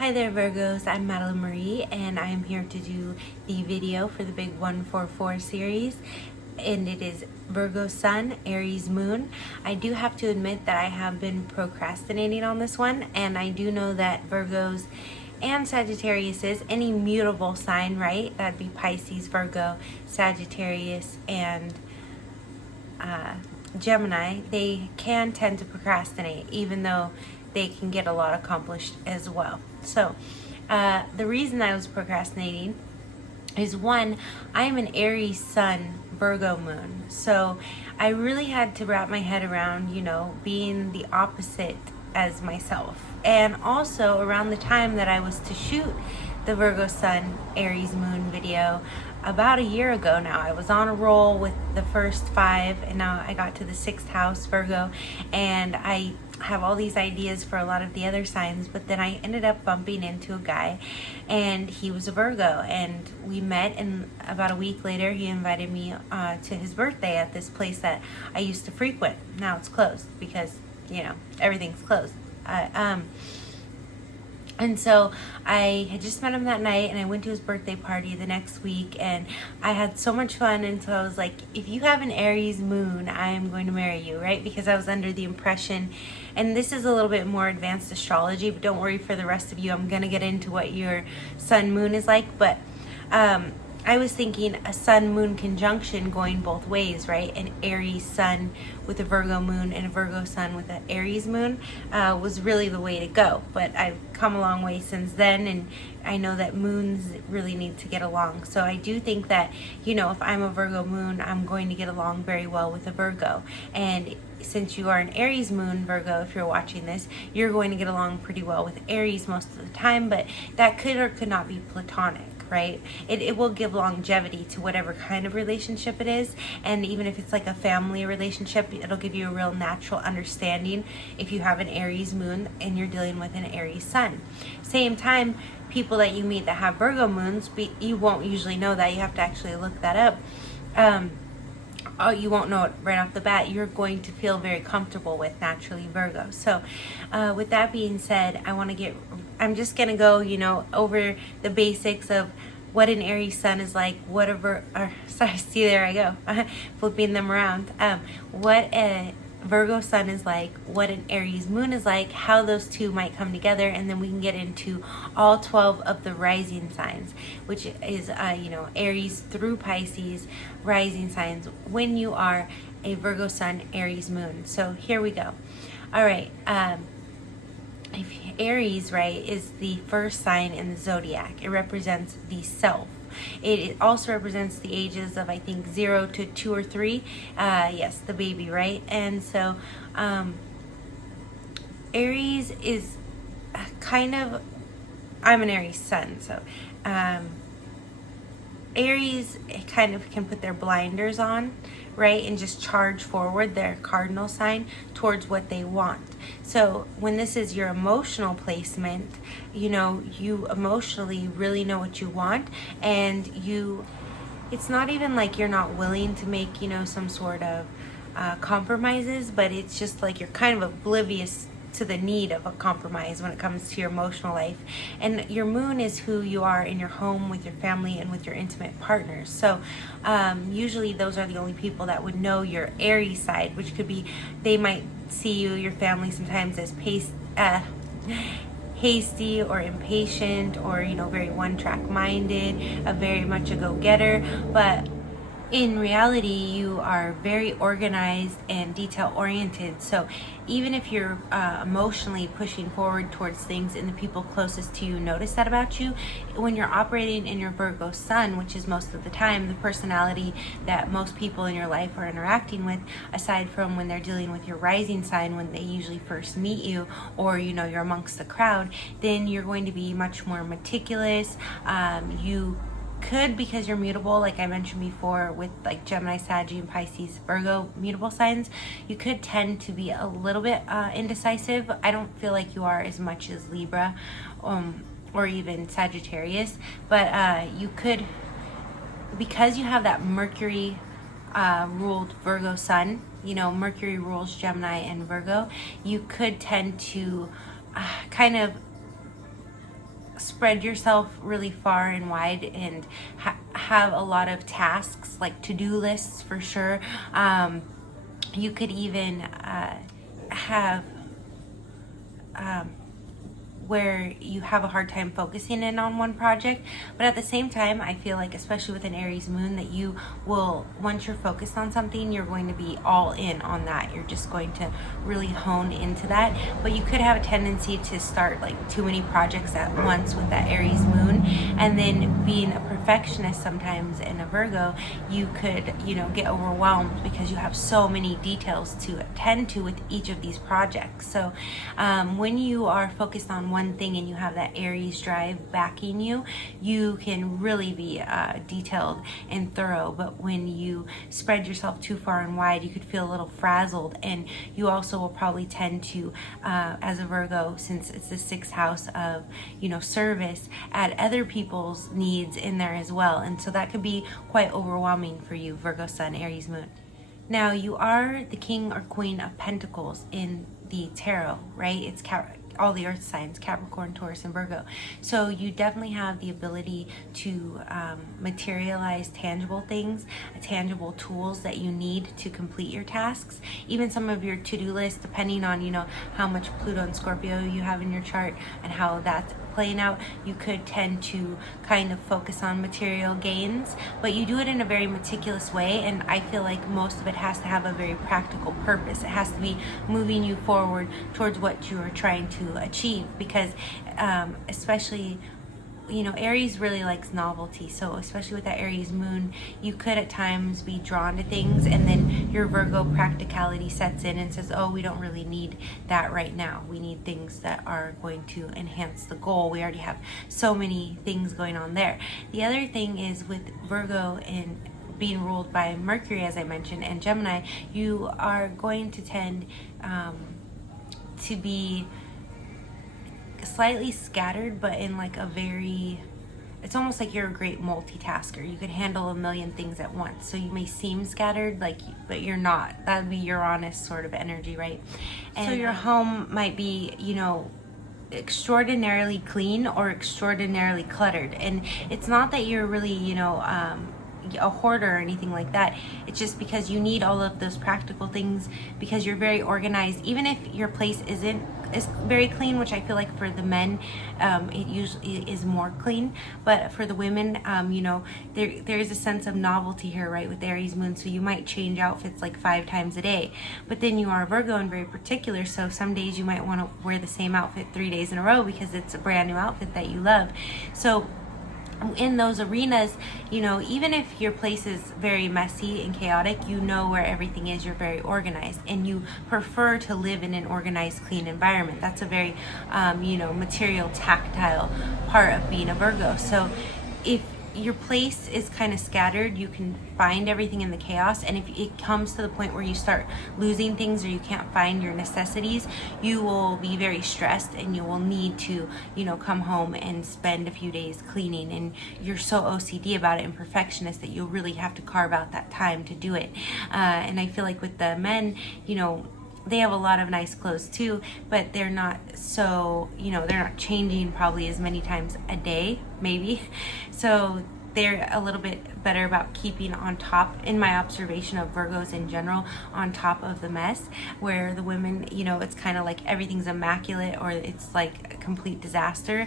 Hi there Virgos, I'm Madeline Marie and I am here to do the video for the big 144 series, and it is Virgo Sun, Aries Moon. I do have to admit that I have been procrastinating on this one, and I do know that Virgos and Sagittarius is any mutable sign, right? That'd be Pisces, Virgo, Sagittarius, and Gemini. They can tend to procrastinate even though they can get a lot accomplished as well. So the reason I was procrastinating is, one, I'm an Aries Sun, Virgo Moon. So I really had to wrap my head around, being the opposite as myself. And also around the time that I was to shoot the Virgo Sun, Aries Moon video, about a year ago now, I was on a roll with the first 5, and now I got to the 6th house, Virgo, and I have all these ideas for a lot of the other signs, but then I ended up bumping into a guy, and he was a Virgo, and we met, and about a week later he invited me to his birthday at this place that I used to frequent. Now it's closed because everything's closed. And so I had just met him that night, and I went to his birthday party the next week, and I had so much fun. And so I was like, if you have an Aries moon, I am going to marry you, right? Because I was under the impression, and this is a little bit more advanced astrology, but don't worry for the rest of you, I'm going to get into what your sun moon is like. But I was thinking a sun-moon conjunction going both ways, right? An Aries sun with a Virgo moon and a Virgo sun with an Aries moon was really the way to go. But I've come a long way since then, and I know that moons really need to get along. So I do think that, if I'm a Virgo moon, I'm going to get along very well with a Virgo. And since you are an Aries moon, Virgo, if you're watching this, you're going to get along pretty well with Aries most of the time, but that could or could not be platonic. Right? It will give longevity to whatever kind of relationship it is, and even if it's like a family relationship, it'll give you a real natural understanding if you have an Aries moon and you're dealing with an Aries sun. Same time, people that you meet that have Virgo moons, you won't usually know that. You have to actually look that up. You won't know it right off the bat. You're going to feel very comfortable with naturally Virgo. So with that being said, I'm just going to go, over the basics of what an Aries sun is like, there I go, flipping them around. What a Virgo sun is like, what an Aries moon is like, how those two might come together, and then we can get into all 12 of the rising signs, which is, Aries through Pisces, rising signs, when you are a Virgo sun, Aries moon. So here we go. All right. Aries, right, is the first sign in the zodiac. It represents the self. It also represents the ages of, I think, 0 to 2 or 3. Yes, the baby, right? And so Aries is kind of, I'm an Aries sun, so Aries kind of can put their blinders on, right, and just charge forward, their cardinal sign, towards what they want. So when this is your emotional placement, you emotionally really know what you want, and it's not even like you're not willing to make, some sort of compromises, but it's just like you're kind of oblivious to the need of a compromise when it comes to your emotional life. And your moon is who you are in your home, with your family, and with your intimate partners. So usually those are the only people that would know your Aries side, which could be, they might see your family sometimes as hasty or impatient, or very one-track minded, very much a go-getter, but in reality, you are very organized and detail-oriented. So even if you're emotionally pushing forward towards things and the people closest to you notice that about you, when you're operating in your Virgo sun, which is most of the time the personality that most people in your life are interacting with, aside from when they're dealing with your rising sign, when they usually first meet you, or you're amongst the crowd, then you're going to be much more meticulous. You could, because you're mutable, like I mentioned before, with like Gemini, Sag, and Pisces, Virgo mutable signs, you could tend to be a little bit indecisive. I don't feel like you are as much as Libra or even Sagittarius, but you could, because you have that Mercury ruled Virgo sun, Mercury rules Gemini and Virgo, you could tend to kind of spread yourself really far and wide and have a lot of tasks, like to-do lists for sure. You could even have where you have a hard time focusing in on one project, but at the same time, I feel like, especially with an Aries moon, that you will, once you're focused on something, you're going to be all in on that. You're just going to really hone into that. But you could have a tendency to start like too many projects at once with that Aries moon, and then being a perfectionist sometimes in a Virgo, you could, you know, get overwhelmed because you have so many details to attend to with each of these projects. So when you are focused on one thing and you have that Aries drive backing you, you can really be detailed and thorough. But when you spread yourself too far and wide, you could feel a little frazzled, and you also will probably tend to, as a Virgo, since it's the 6th house of, you know, service, add other people's needs in there as well, and so that could be quite overwhelming for you, Virgo Sun, Aries Moon. Now, you are the King or Queen of Pentacles in the tarot, right? It's all the earth signs, Capricorn, Taurus, and Virgo. So you definitely have the ability to materialize tangible things, tangible tools that you need to complete your tasks. Even some of your to-do list, depending on, you know, how much Pluto and Scorpio you have in your chart and how that's playing out, you could tend to kind of focus on material gains, but you do it in a very meticulous way, and I feel like most of it has to have a very practical purpose. It has to be moving you forward towards what you are trying to achieve, because especially, you know, Aries really likes novelty. So especially with that Aries moon, you could at times be drawn to things, and then your Virgo practicality sets in and says, oh, we don't really need that right now. We need things that are going to enhance the goal. We already have so many things going on there. The other thing is with Virgo and being ruled by Mercury, as I mentioned, and Gemini, you are going to tend to be slightly scattered, but in like a very, it's almost like you're a great multitasker. You could handle a million things at once. So you may seem scattered, like, but you're not. That would be Uranus sort of energy, right? And so your home might be, you know, extraordinarily clean or extraordinarily cluttered. And it's not that you're really, you know, a hoarder or anything like that. It's just because you need all of those practical things, because you're very organized. Even if your place is very clean, which I feel like for the men it usually is more clean, but for the women, you know, there is a sense of novelty here, right, with Aries moon. So you might change outfits like 5 times a day, but then you are Virgo and very particular, so some days you might want to wear the same outfit 3 days in a row because it's a brand new outfit that you love. So in those arenas, you know, even if your place is very messy and chaotic, you know where everything is, you're very organized, and you prefer to live in an organized, clean environment. That's a very, you know, material, tactile part of being a Virgo. So if your place is kind of scattered, you can find everything in the chaos, and if it comes to the point where you start losing things or you can't find your necessities, you will be very stressed, and you will need to, you know, come home and spend a few days cleaning, and you're so OCD about it and perfectionist that you'll really have to carve out that time to do it. And I feel like with the men, you know, they have a lot of nice clothes too, but they're not so, you know, they're not changing probably as many times a day, maybe. So they're a little bit better about keeping on top, in my observation of Virgos in general, on top of the mess, where the women, you know, it's kind of like everything's immaculate, or it's like a complete disaster,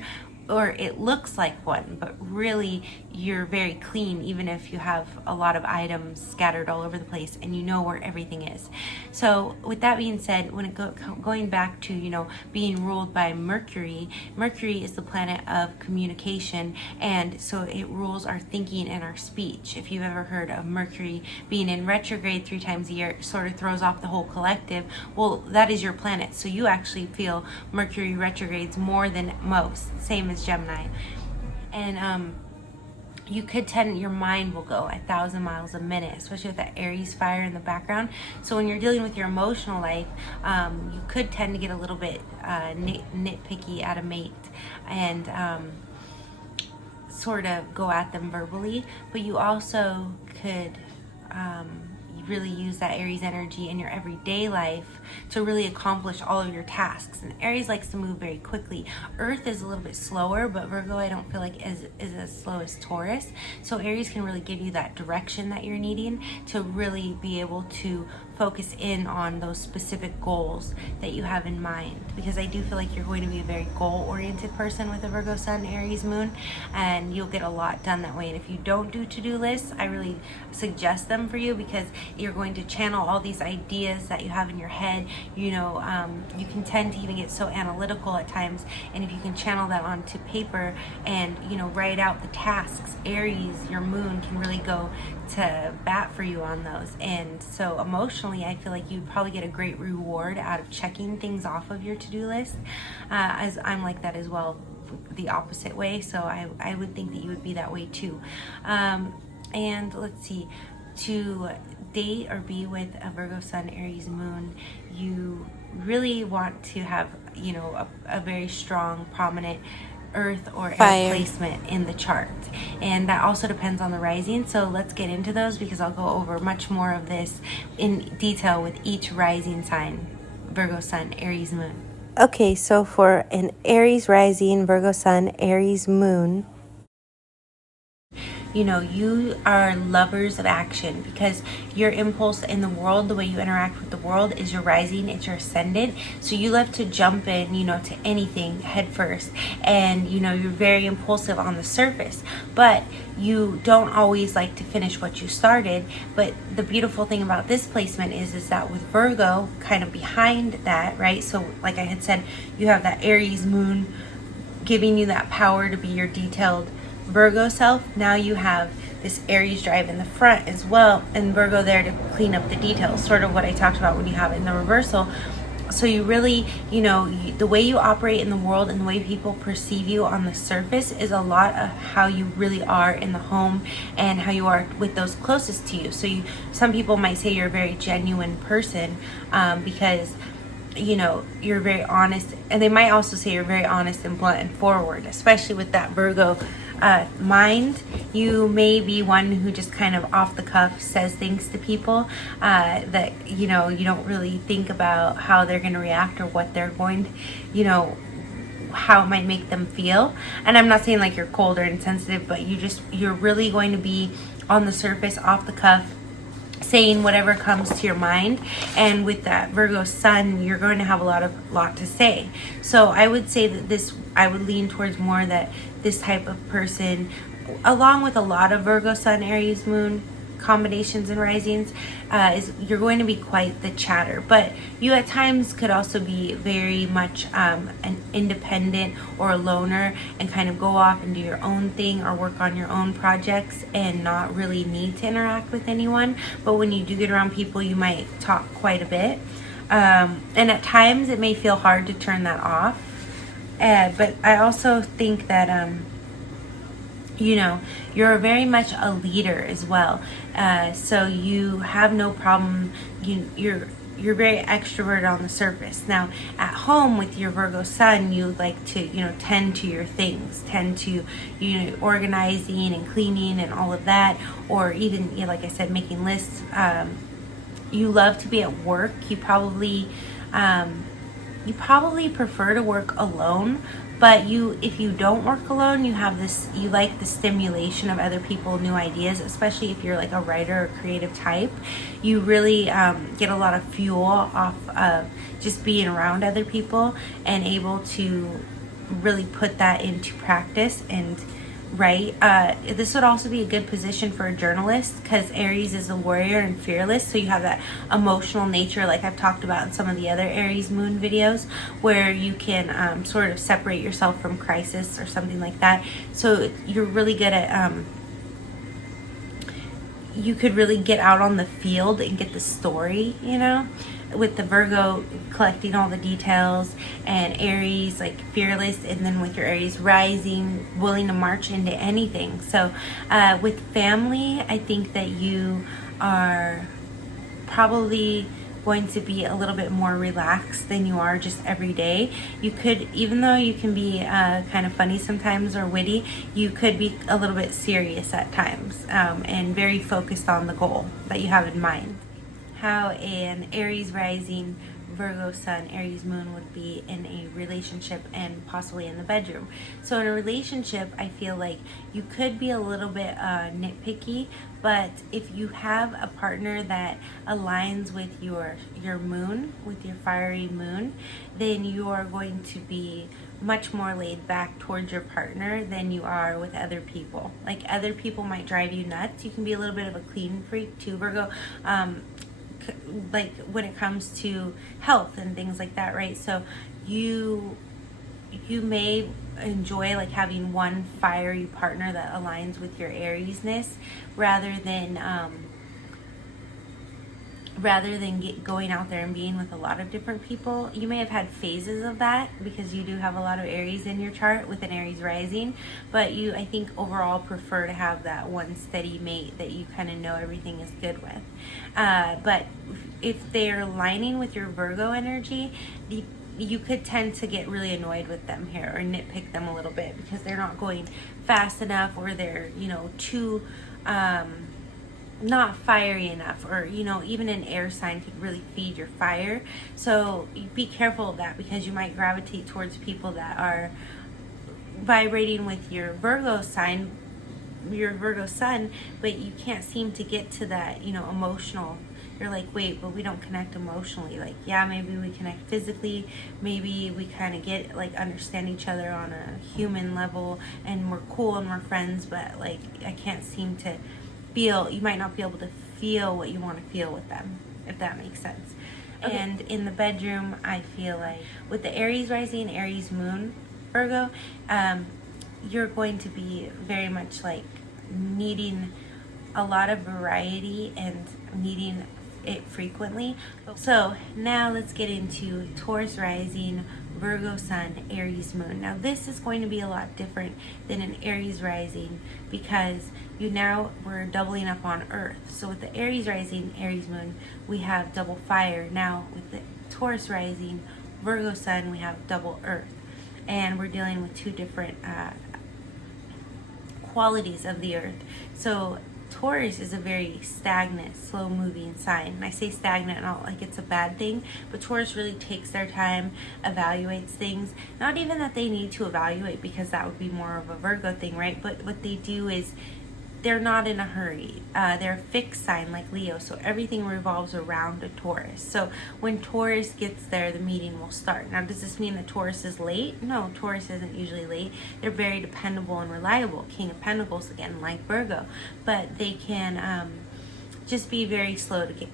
or it looks like one, but really you're very clean, even if you have a lot of items scattered all over the place and you know where everything is. So with that being said, when going back to, you know, being ruled by Mercury, Mercury is the planet of communication, and so it rules our thinking and our speech. If you've ever heard of Mercury being in retrograde 3 times a year, it sort of throws off the whole collective. Well, that is your planet, so you actually feel Mercury retrogrades more than most, same as Gemini. And you could tend, your mind will go 1,000 miles a minute, especially with that Aries fire in the background. So when you're dealing with your emotional life, you could tend to get a little bit nitpicky at a mate, and sort of go at them verbally. But you also could really use that Aries energy in your everyday life to really accomplish all of your tasks. And Aries likes to move very quickly. Earth is a little bit slower, but Virgo, I don't feel like is as slow as Taurus. So Aries can really give you that direction that you're needing to really be able to focus in on those specific goals that you have in mind, because I do feel like you're going to be a very goal-oriented person with a Virgo Sun, Aries Moon, and you'll get a lot done that way. And if you don't do to-do lists, I really suggest them for you, because you're going to channel all these ideas that you have in your head. You can tend to even get so analytical at times, and if you can channel that onto paper and write out the tasks, Aries, your moon, can really go to bat for you on those. And so emotionally, I feel like you'd probably get a great reward out of checking things off of your to-do list, as I'm like that as well, the opposite way. So I would think that you would be that way too. And let's see, to date or be with a Virgo Sun, Aries Moon, you really want to have a very strong, prominent earth or air placement in the chart, and that also depends on the rising. So let's get into those, because I'll go over much more of this in detail with each rising sign, Virgo Sun, Aries Moon. Okay, so for an Aries rising, Virgo Sun, Aries Moon, you are lovers of action, because your impulse in the world, the way you interact with the world, is your rising, it's your ascendant. So you love to jump in, to anything head first. And, you're very impulsive on the surface, but you don't always like to finish what you started. But the beautiful thing about this placement is that with Virgo kind of behind that, right? So like I had said, you have that Aries Moon giving you that power to be your detailed Virgo self. Now you have this Aries drive in the front as well, and Virgo there to clean up the details, sort of what I talked about when you have it in the reversal. So you really, the way you operate in the world and the way people perceive you on the surface is a lot of how you really are in the home and how you are with those closest to you. So some people might say you're a very genuine person, because you're very honest, and they might also say you're very honest and blunt and forward, especially with that Virgo mind. You may be one who just kind of off the cuff says things to people that you don't really think about how they're going to react or what they're going to, how it might make them feel. And I'm not saying like you're cold or insensitive, but you're really going to be on the surface, off the cuff, saying whatever comes to your mind. And with that Virgo Sun, you're going to have a lot to say. So I would say that I would lean towards more that this type of person, along with a lot of Virgo Sun, Aries Moon combinations and risings, is you're going to be quite the chatter. But you at times could also be very much an independent or a loner, and kind of go off and do your own thing or work on your own projects and not really need to interact with anyone. But when you do get around people, you might talk quite a bit, and at times it may feel hard to turn that off. But I also think that you're very much a leader as well. So you have no problem. You're very extrovert on the surface. Now, at home with your Virgo Sun, you like to, tend to your things, tend to, organizing and cleaning and all of that, or even, like I said, making lists. You love to be at work. You probably prefer to work alone. But if you don't work alone, you like the stimulation of other people, new ideas, especially if you're like a writer or creative type. You really get a lot of fuel off of just being around other people and able to really put that into practice and write. This would also be a good position for a journalist, because Aries is a warrior and fearless. So you have that emotional nature, like I've talked about in some of the other Aries Moon videos, where you can sort of separate yourself from crisis or something like that. So you're really good at you could really get out on the field and get the story, with the Virgo collecting all the details, and Aries like fearless, and then with your Aries rising, willing to march into anything. So with family, I think that you are probably going to be a little bit more relaxed than you are just every day. You could, even though you can be kind of funny sometimes or witty, you could be a little bit serious at times, and very focused on the goal that you have in mind. how an Aries rising, Virgo Sun, Aries Moon would be in a relationship and possibly in the bedroom. So in a relationship, I feel like you could be a little bit nitpicky, but if you have a partner that aligns with your moon, with your fiery moon, then you are going to be much more laid back towards your partner than you are with other people. Like, other people might drive you nuts. You can be a little bit of a clean freak too, Virgo. Like when it comes to health and things like that, right? So you may enjoy like having one fiery partner that aligns with your Ariesness rather than going out there and being with a lot of different people. You may have had phases of that because you do have a lot of Aries in your chart with an Aries rising, but you, I think, overall prefer to have that one steady mate that you kind of know everything is good with. But if they're aligning with your Virgo energy, you could tend to get really annoyed with them here or nitpick them a little bit because they're not going fast enough, or they're, too not fiery enough, or even an air sign could really feed your fire. So be careful of that, because you might gravitate towards people that are vibrating with your Virgo sign, your Virgo Sun, but you can't seem to get to that emotional. You're like, wait, but we don't connect emotionally. Like, yeah, maybe we connect physically, maybe we kind of get like understand each other on a human level, and we're cool and we're friends, but like I can't seem to feel, you might not be able to feel what you want to feel with them, if that makes sense. Okay. And in the bedroom, I feel like with the Aries rising, Aries moon, Virgo, you're going to be very much like needing a lot of variety and needing it frequently. So now let's get into Taurus rising, Virgo sun, Aries moon. Now this is going to be a lot different than an Aries rising, because we're doubling up on Earth. So with the Aries rising, Aries moon, we have double fire. Now with the Taurus rising, Virgo sun, we have double Earth. And we're dealing with two different qualities of the Earth. So Taurus is a very stagnant, slow-moving sign. And I say stagnant not like it's a bad thing, but Taurus really takes their time, evaluates things. Not even that they need to evaluate, because that would be more of a Virgo thing, right? But what they do is they're not in a hurry. They're a fixed sign like Leo, so everything revolves around a Taurus. So when Taurus gets there, the meeting will start. Now, does this mean that Taurus is late? No, Taurus isn't usually late. They're very dependable and reliable. King of Pentacles, again, like Virgo. But they can just be very slow to get,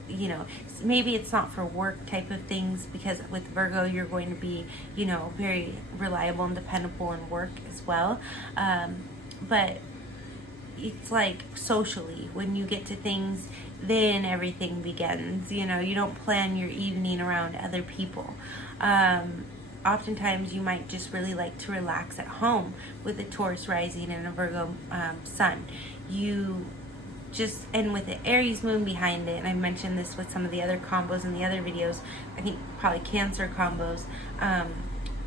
maybe it's not for work type of things, because with Virgo, you're going to be, very reliable and dependable in work as well. But it's like socially, when you get to things, then everything begins. You don't plan your evening around other people. Oftentimes you might just really like to relax at home with a Taurus rising and a Virgo sun. And with the Aries moon behind it, and I mentioned this with some of the other combos in the other videos, I think probably Cancer combos,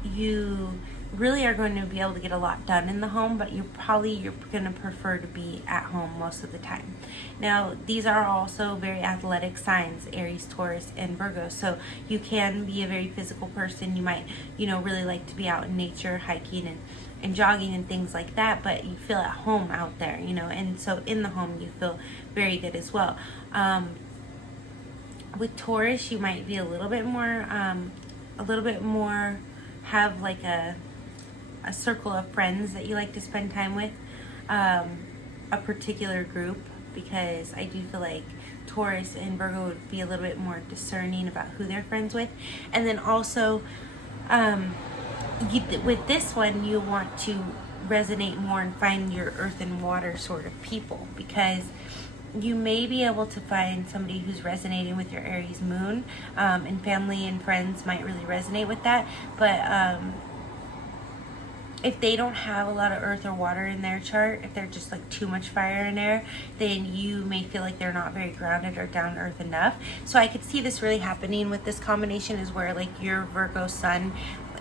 you really are going to be able to get a lot done in the home, but you're going to prefer to be at home most of the time. Now, these are also very athletic signs, Aries, Taurus, and Virgo. So you can be a very physical person. You might, really like to be out in nature, hiking and jogging and things like that, but you feel at home out there, and so in the home you feel very good as well. With Taurus, you might be a little bit more, have like a circle of friends that you like to spend time with, a particular group, because I do feel like Taurus and Virgo would be a little bit more discerning about who they're friends with. And then also with this one, you want to resonate more and find your earth and water sort of people, because you may be able to find somebody who's resonating with your Aries moon, and family and friends might really resonate with that. But if they don't have a lot of earth or water in their chart, if they're just like too much fire in there, then you may feel like they're not very grounded or down to earth enough. So I could see this really happening with this combination, is where like your Virgo sun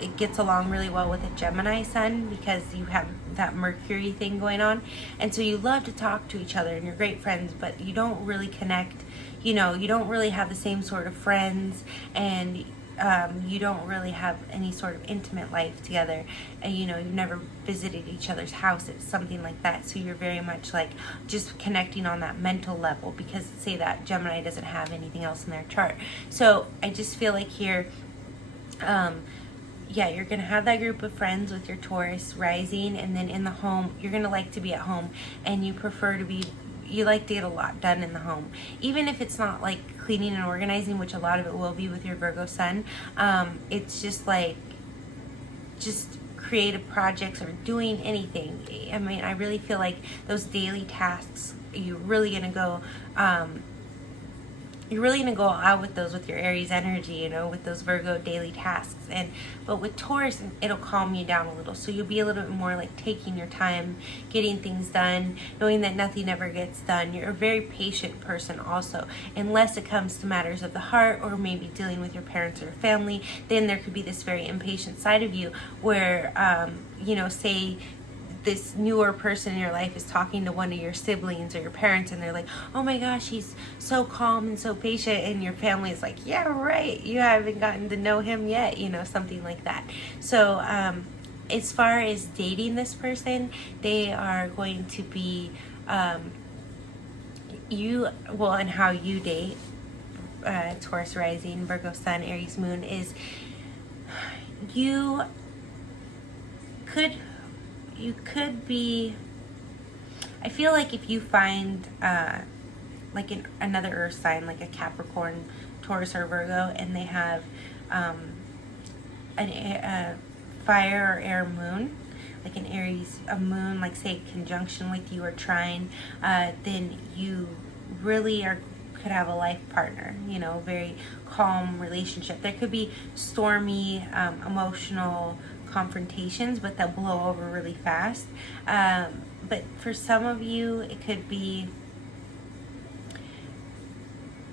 it gets along really well with a Gemini Sun because you have that Mercury thing going on, and so you love to talk to each other and you're great friends, but you don't really connect. You know, you don't really have the same sort of friends, and you don't really have any sort of intimate life together, and you know, you've never visited each other's houses, something like that. So you're very much like just connecting on that mental level, because say that Gemini doesn't have anything else in their chart. So I just feel like here, yeah, you're gonna have that group of friends with your Taurus rising, and then in the home, you're gonna like to be at home, and you prefer to be, you like to get a lot done in the home, even if it's not like cleaning and organizing, which a lot of it will be with your Virgo Sun. It's just like, just creative projects or doing anything. I mean, I really feel like those daily tasks, you're really gonna go out with those, with your Aries energy, you know, with those Virgo daily tasks. But with Taurus, it'll calm you down a little. So you'll be a little bit more like taking your time, getting things done, knowing that nothing ever gets done. You're a very patient person also, unless it comes to matters of the heart or maybe dealing with your parents or your family. Then there could be this very impatient side of you where, you know, say this newer person in your life is talking to one of your siblings or your parents, and they're like, oh my gosh, he's so calm and so patient, and your family is like, yeah, right, you haven't gotten to know him yet, you know, something like that. So as far as dating this person, they are going to be and how you date Taurus rising, Virgo Sun, Aries Moon, is you could be, I feel like if you find like another earth sign, like a Capricorn, Taurus, or Virgo, and they have a fire or air moon, like an Aries, a moon, like say conjunction with you or trine, then you really could have a life partner, you know, very calm relationship. There could be stormy, emotional confrontations, but they'll blow over really fast. But for some of you, it could be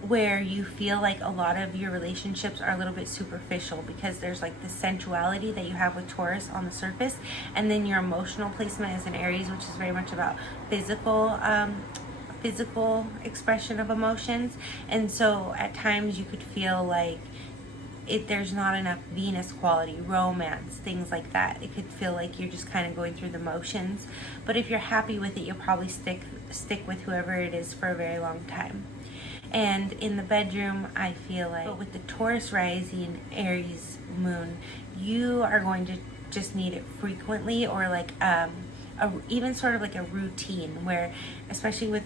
where you feel like a lot of your relationships are a little bit superficial, because there's like the sensuality that you have with Taurus on the surface, and then your emotional placement as an Aries, which is very much about physical expression of emotions. And so at times you could feel like there's not enough Venus quality, romance, things like that. It could feel like you're just kind of going through the motions. But if you're happy with it, you'll probably stick with whoever it is for a very long time. And in the bedroom, I feel like, but with the Taurus rising, Aries moon, you are going to just need it frequently, or like even sort of like a routine, where especially with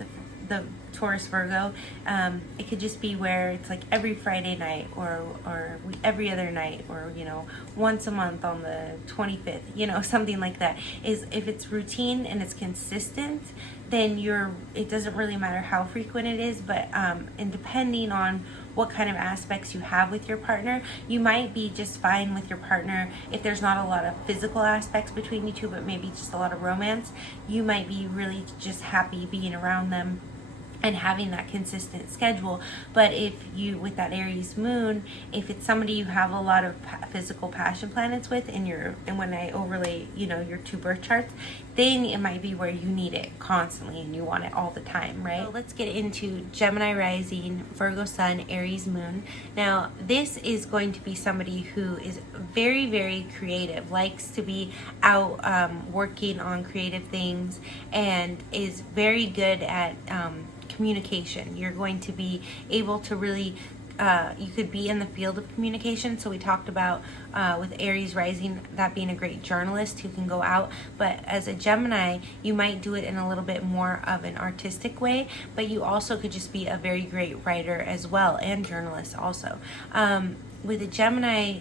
the Taurus Virgo, it could just be where it's like every Friday night, or every other night, or you know, once a month on the 25th, you know, something like that. Is if it's routine and it's consistent, then it doesn't really matter how frequent it is. But and depending on what kind of aspects you have with your partner, you might be just fine with your partner if there's not a lot of physical aspects between you two, but maybe just a lot of romance. You might be really just happy being around them and having that consistent schedule. But if you, with that Aries moon, if it's somebody you have a lot of physical passion planets with, and when I overlay, you know, your two birth charts, then it might be where you need it constantly and you want it all the time, right? So let's get into Gemini rising, Virgo sun, Aries moon. Now this is going to be somebody who is very, very creative, likes to be out working on creative things, and is very good at communication. You're going to be able to really you could be in the field of communication. So we talked about with Aries rising, that being a great journalist who can go out, but as a Gemini you might do it in a little bit more of an artistic way, but you also could just be a very great writer as well, and journalist also. With a Gemini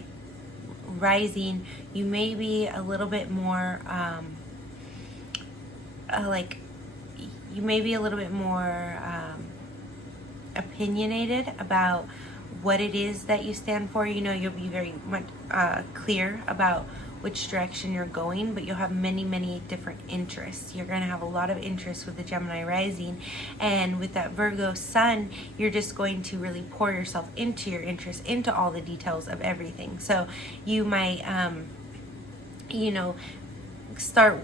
rising, you may be a little bit more you may be a little bit more opinionated about what it is that you stand for. You know, you'll be very much clear about which direction you're going, but you'll have many, many different interests. You're going to have a lot of interests with the Gemini rising, and with that Virgo sun, you're just going to really pour yourself into your interests, into all the details of everything. So you might, start,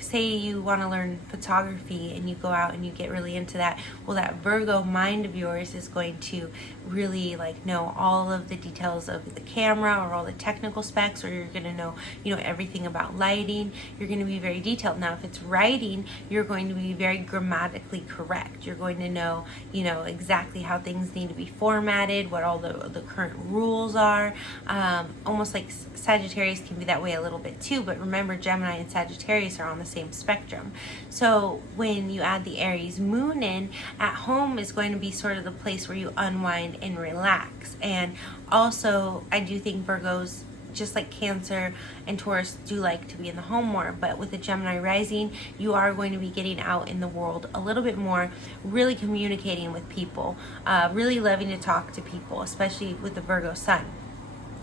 say you want to learn photography and you go out and you get really into that. Well, that Virgo mind of yours is going to really know all of the details of the camera, or all the technical specs, or you're going to know everything about lighting. You're going to be very detailed. Now if it's writing, you're going to be very grammatically correct. You're going to know exactly how things need to be formatted, what all the current rules are. Almost like Sagittarius can be that way a little bit too, but remember, Gemini and Sagittarius are on the same spectrum. So when you add the Aries moon in, at home is going to be sort of the place where you unwind and relax. And also, I do think Virgos, just like Cancer and Taurus, do like to be in the home more, but with the Gemini rising, you are going to be getting out in the world a little bit more, really communicating with people, really loving to talk to people, especially with the Virgo sun.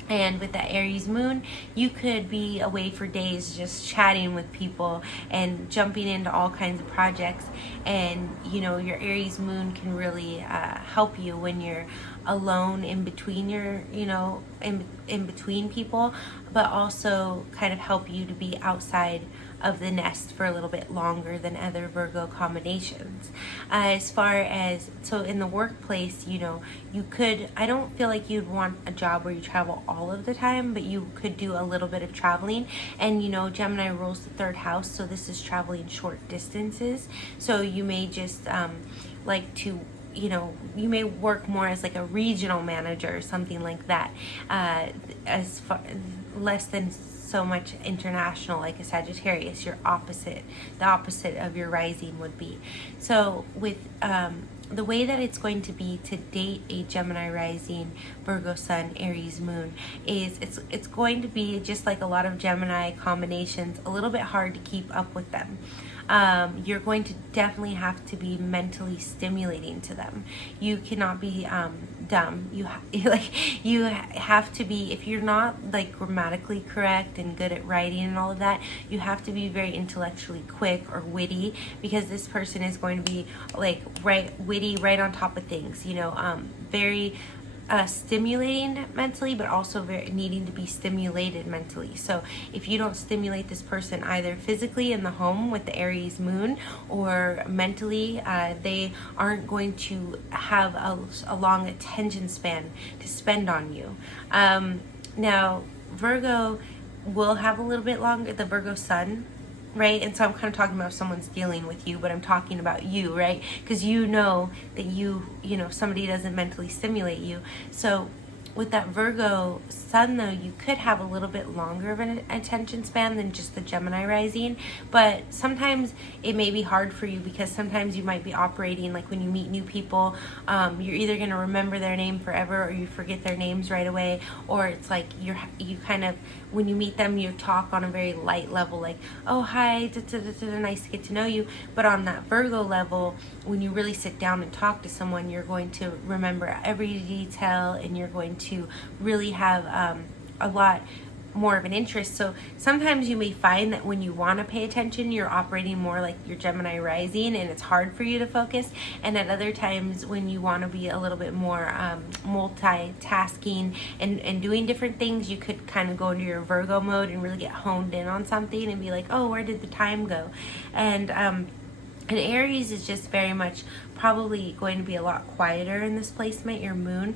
And with that Aries moon, you could be away for days just chatting with people and jumping into all kinds of projects. And your Aries moon can really help you when you're alone in between in between people, but also kind of help you to be outside of the nest for a little bit longer than other Virgo combinations. As far as, so in the workplace, you could, I don't feel like you'd want a job where you travel all of the time, but you could do a little bit of traveling. And Gemini rules the third house, so this is traveling short distances. So you may just like to, you may work more as like a regional manager or something like that, as far less than so much international like a Sagittarius. Your opposite, the opposite of your rising would be. So with the way that it's going to be to date a Gemini rising, Virgo sun, Aries moon, is it's going to be just like a lot of Gemini combinations, a little bit hard to keep up with them. You're going to definitely have to be mentally stimulating to them. You cannot be dumb. You have to be, if you're not grammatically correct and good at writing and all of that, you have to be very intellectually quick or witty, because this person is going to be witty, right on top of things. Very stimulating mentally, but also very needing to be stimulated mentally. So if you don't stimulate this person either physically in the home with the Aries moon, or mentally, they aren't going to have a long attention span to spend on you. Now Virgo will have a little bit longer, the Virgo sun, right? And so I'm kind of talking about if someone's dealing with you, but I'm talking about you, right? Because that somebody doesn't mentally stimulate you. So with that Virgo sun, though, you could have a little bit longer of an attention span than just the Gemini rising. But sometimes it may be hard for you, because sometimes you might be operating like when you meet new people, you're either going to remember their name forever, or you forget their names right away, or it's like you kind of, when you meet them, you talk on a very light level, like, oh, hi, nice to get to know you. But on that Virgo level, when you really sit down and talk to someone, you're going to remember every detail, and you're going to really have a lot more of an interest. So sometimes you may find that when you want to pay attention, you're operating more like your Gemini rising, and it's hard for you to focus. And at other times, when you want to be a little bit more multitasking and doing different things, you could kind of go into your Virgo mode and really get honed in on something and be like, oh, where did the time go? And Aries is just very much probably going to be a lot quieter in this placement, your moon,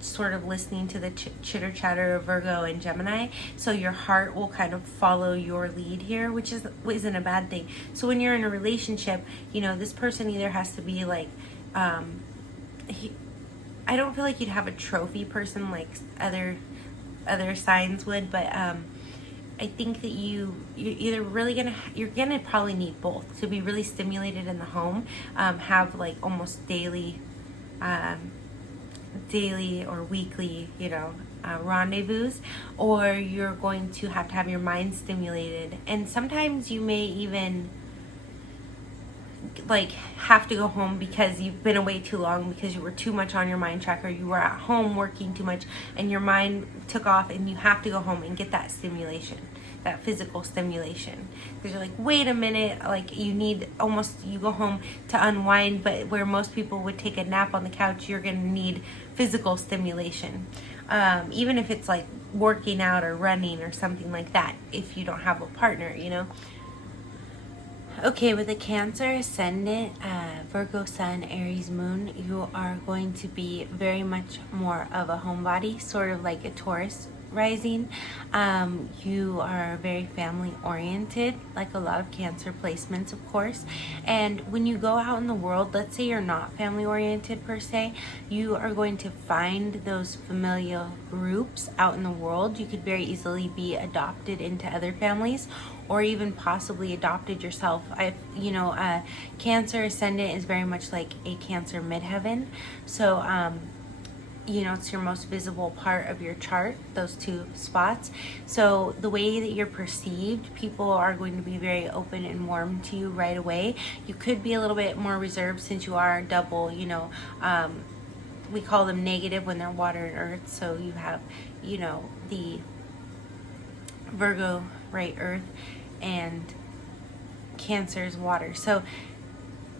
sort of listening to the chitter chatter of Virgo and Gemini. So your heart will kind of follow your lead here, which isn't a bad thing. So when you're in a relationship, this person either has to be like, I don't feel like you'd have a trophy person like other signs would, but I think that you're gonna probably need both to be really stimulated in the home. Have like almost daily or weekly, rendezvous, or you're going to have your mind stimulated. And sometimes you may even like have to go home because you've been away too long, because you were too much on your mind track, or you were at home working too much and your mind took off, and you have to go home and get that stimulation, that physical stimulation. Because you're like, wait a minute, like you need almost, you go home to unwind, but where most people would take a nap on the couch, you're gonna need physical stimulation. Even if it's like working out or running or something like that, if you don't have a partner, you know. Okay, with a Cancer ascendant, Virgo Sun, Aries Moon, you are going to be very much more of a homebody, sort of like a Taurus rising. You are very family oriented, like a lot of Cancer placements, of course. And when you go out in the world, let's say you're not family oriented per se, you are going to find those familial groups out in the world. You could very easily be adopted into other families, or even possibly adopted yourself. Cancer ascendant is very much like a Cancer midheaven. So, it's your most visible part of your chart, those two spots. So the way that you're perceived, people are going to be very open and warm to you right away. You could be a little bit more reserved since you are double, we call them negative when they're water and earth. So you have, the Virgo, right, earth, and Cancer's water. So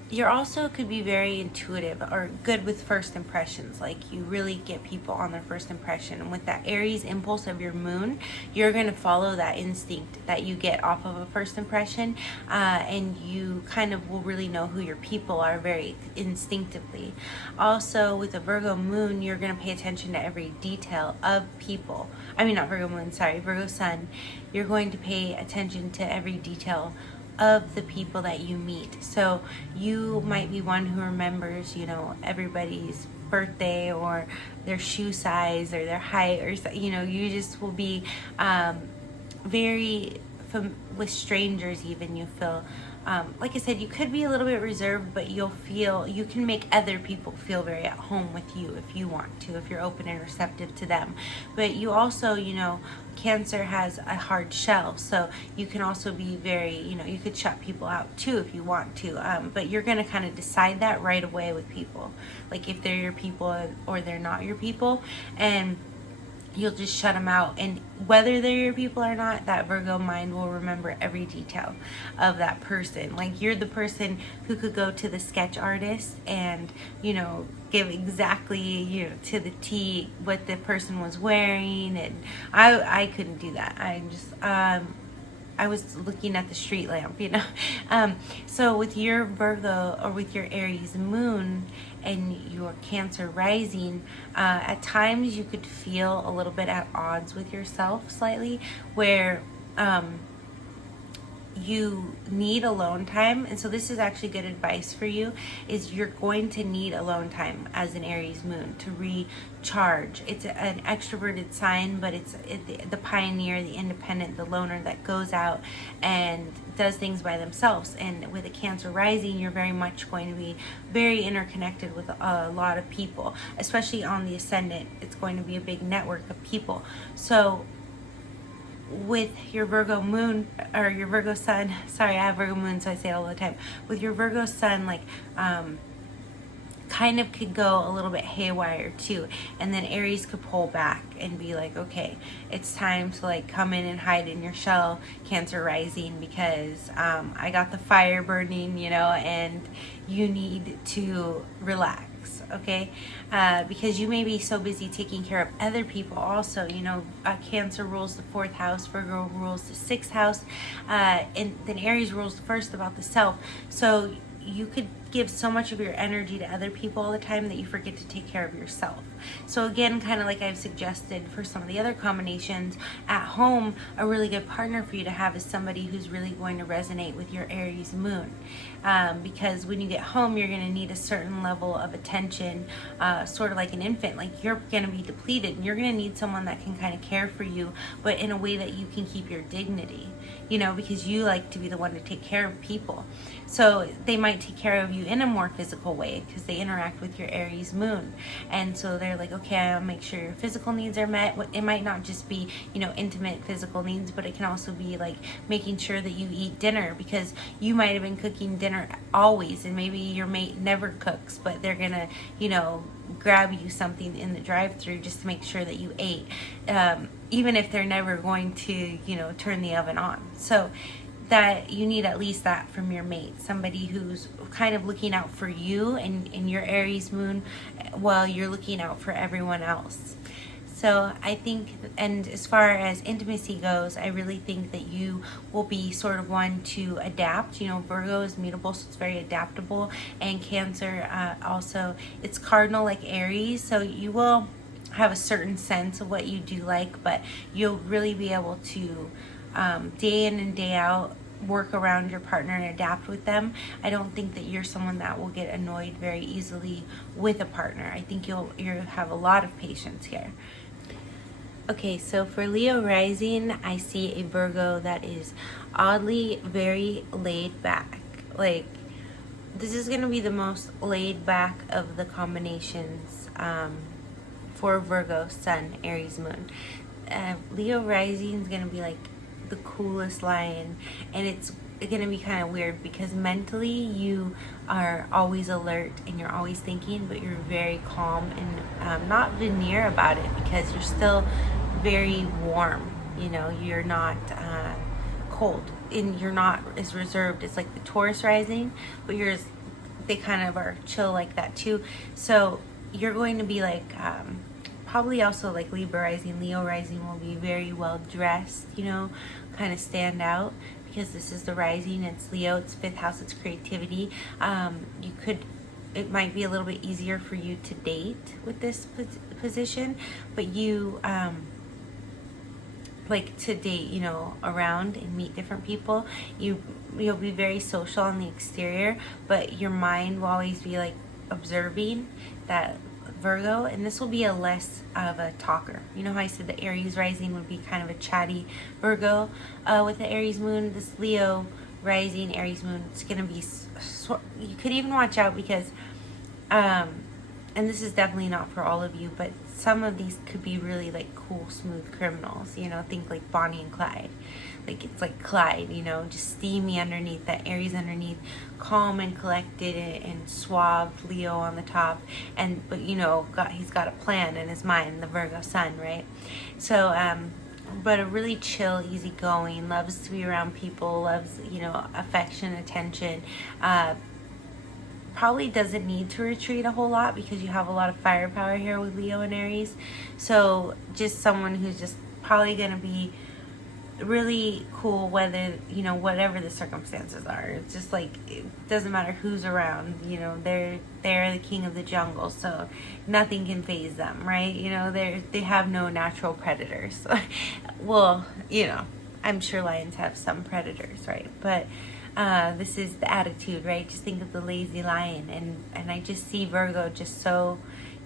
you're also could be very intuitive or good with first impressions. Like you really get people on their first impression. And with that Aries impulse of your moon, you're going to follow that instinct that you get off of a first impression. And you kind of will really know who your people are very instinctively. Also with a Virgo moon, you're going to pay attention to every detail of people. I mean, not Virgo moon, sorry, Virgo sun. You're going to pay attention to every detail of the people that you meet. So you might be one who remembers, everybody's birthday or their shoe size or their height, or you just will be very with strangers. Even you feel like I said, you could be a little bit reserved, but you can make other people feel very at home with you if you want to, if you're open and receptive to them. But you also, Cancer has a hard shell, so you can also be very, you could shut people out too if you want to. But you're going to kind of decide that right away with people, like if they're your people or they're not your people, and you'll just shut them out. And whether they're your people or not, that Virgo mind will remember every detail of that person. Like you're the person who could go to the sketch artist and, give exactly, to the T what the person was wearing. And I couldn't do that. I was looking at the street lamp, So with your Virgo or with your Aries moon and your Cancer rising, at times you could feel a little bit at odds with yourself slightly, where you need alone time. And so this is actually good advice for you, is you're going to need alone time as an Aries moon to recharge. It's an extroverted sign, but it's the pioneer, the independent, the loner that goes out and does things by themselves. And with a Cancer rising, you're very much going to be very interconnected with a lot of people, especially on the ascendant. It's going to be a big network of people. So with your Virgo moon or your Virgo sun, sorry, I have Virgo moon, so I say it all the time. With your Virgo sun, like kind of could go a little bit haywire too, and then Aries could pull back and be like, okay, it's time to like come in and hide in your shell, Cancer rising, because I got the fire burning, and you need to relax. Okay, because you may be so busy taking care of other people also. Cancer rules the 4th house, Virgo rules the 6th house, and then Aries rules the 1st, about the self. So you could give so much of your energy to other people all the time that you forget to take care of yourself. So again, kind of like I've suggested for some of the other combinations, at home, a really good partner for you to have is somebody who's really going to resonate with your Aries moon. Because when you get home, you're going to need a certain level of attention, sort of like an infant. Like you're going to be depleted, and you're going to need someone that can kind of care for you, but in a way that you can keep your dignity, because you like to be the one to take care of people. So they might take care of you in a more physical way because they interact with your Aries moon. And so they're like, okay, I'll make sure your physical needs are met. It might not just be, you know, intimate physical needs, but it can also be like making sure that you eat dinner, because you might have been cooking dinner always and maybe your mate never cooks, but they're gonna, you know, grab you something in the drive-through just to make sure that you ate, even if they're never going to, you know, turn the oven on. So that you need at least that from your mate, somebody who's kind of looking out for you and your Aries moon while you're looking out for everyone else. So I think, and as far as intimacy goes, I really think that you will be sort of one to adapt. You know, Virgo is mutable, so it's very adaptable, and Cancer also, it's cardinal like Aries, so you will have a certain sense of what you do like, but you'll really be able to day in and day out work around your partner and adapt with them. I don't think that you're someone that will get annoyed very easily with a partner. I think you'll have a lot of patience here. Okay, so for Leo rising, I see a Virgo that is oddly very laid back. Like, this is going to be the most laid back of the combinations for Virgo Sun, Aries Moon. Leo rising is going to be like the coolest lion, and it's going to be kind of weird because mentally you are always alert and you're always thinking, but you're very calm and not veneer about it because you're still very warm. You know, you're not cold, and you're not as reserved as like the Taurus rising, but they kind of are chill like that too. So you're going to be like probably also like Libra rising, Leo rising will be very well dressed, you know, kind of stand out because this is the rising, it's Leo, it's 5th house, it's creativity. It might be a little bit easier for you to date with this position, but you like to date, you know, around and meet different people. You'll be very social on the exterior, but your mind will always be like observing that Virgo, and this will be a less of a talker. You know how I said the Aries rising would be kind of a chatty Virgo with the Aries moon? This Leo rising, Aries moon, it's going to be, you could even watch out because, and this is definitely not for all of you, but some of these could be really like cool, smooth criminals, you know, think like Bonnie and Clyde. Like, it's like Clyde, you know, just steamy underneath, that Aries underneath, calm and collected and suave Leo on the top, but you know, he's got a plan in his mind, the Virgo Sun, right? So but a really chill, easygoing, loves to be around people, loves, you know, affection, attention, probably doesn't need to retreat a whole lot because you have a lot of firepower here with Leo and Aries. So just someone who's just probably going to be really cool whether, you know, whatever the circumstances are. It's just like, it doesn't matter who's around, you know, they're the king of the jungle, so nothing can faze them, right? You know, they have no natural predators. Well, you know, I'm sure lions have some predators, right? But this is the attitude, right? Just think of the lazy lion, and I just see Virgo just so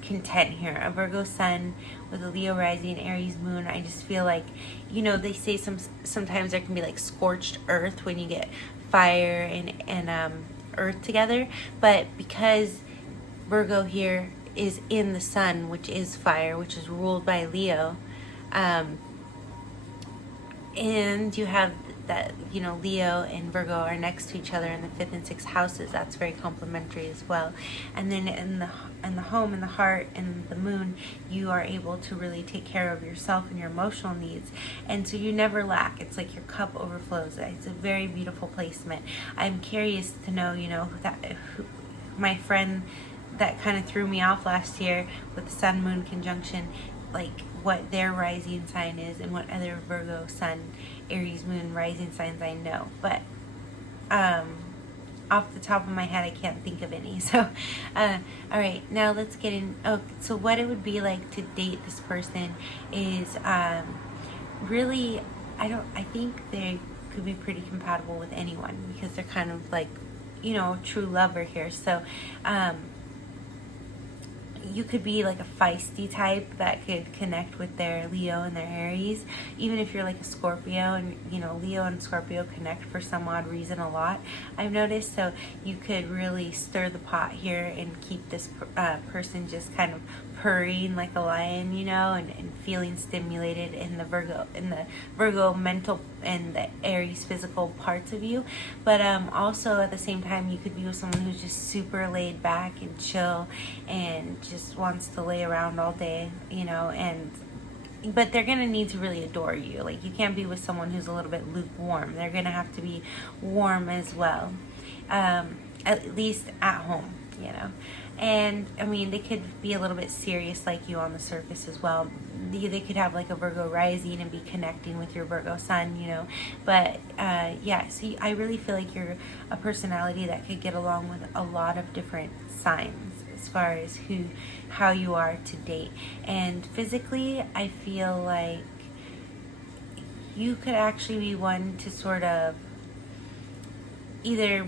content here. A Virgo sun with a Leo rising, Aries moon. I just feel like, you know, they say sometimes there can be like scorched earth when you get fire and earth together, but because Virgo here is in the sun, which is fire, which is ruled by Leo, and you have that, you know, Leo and Virgo are next to each other in the 5th and 6th houses. That's very complementary as well. And then in the home, in the heart, and the moon, you are able to really take care of yourself and your emotional needs, and so you never lack. It's like your cup overflows. It's a very beautiful placement. I'm curious to know, you know, my friend that kind of threw me off last year with the Sun Moon conjunction, like what their rising sign is and what other Virgo Sun, Aries Moon rising signs I know, but off the top of my head I can't think of any. So all right, now let's get in. So what it would be like to date this person is really, I think they could be pretty compatible with anyone because they're kind of like, you know, true lover here. So you could be like a feisty type that could connect with their Leo and their Aries. Even if you're like a Scorpio, and Leo and Scorpio connect for some odd reason a lot, I've noticed. So you could really stir the pot here and keep this person just kind of purring like a lion, and feeling stimulated in the Virgo mental and the Aries physical parts of you. But also at the same time, you could be with someone who's just super laid back and chill and just wants to lay around all day, but they're gonna need to really adore you. Like, you can't be with someone who's a little bit lukewarm. They're gonna have to be warm as well, at least at home, And I mean, they could be a little bit serious like you on the surface as well. They could have like a Virgo rising and be connecting with your Virgo sun, But yeah, so I really feel like you're a personality that could get along with a lot of different signs as far as how you are to date. And physically, I feel like you could actually be one to sort of either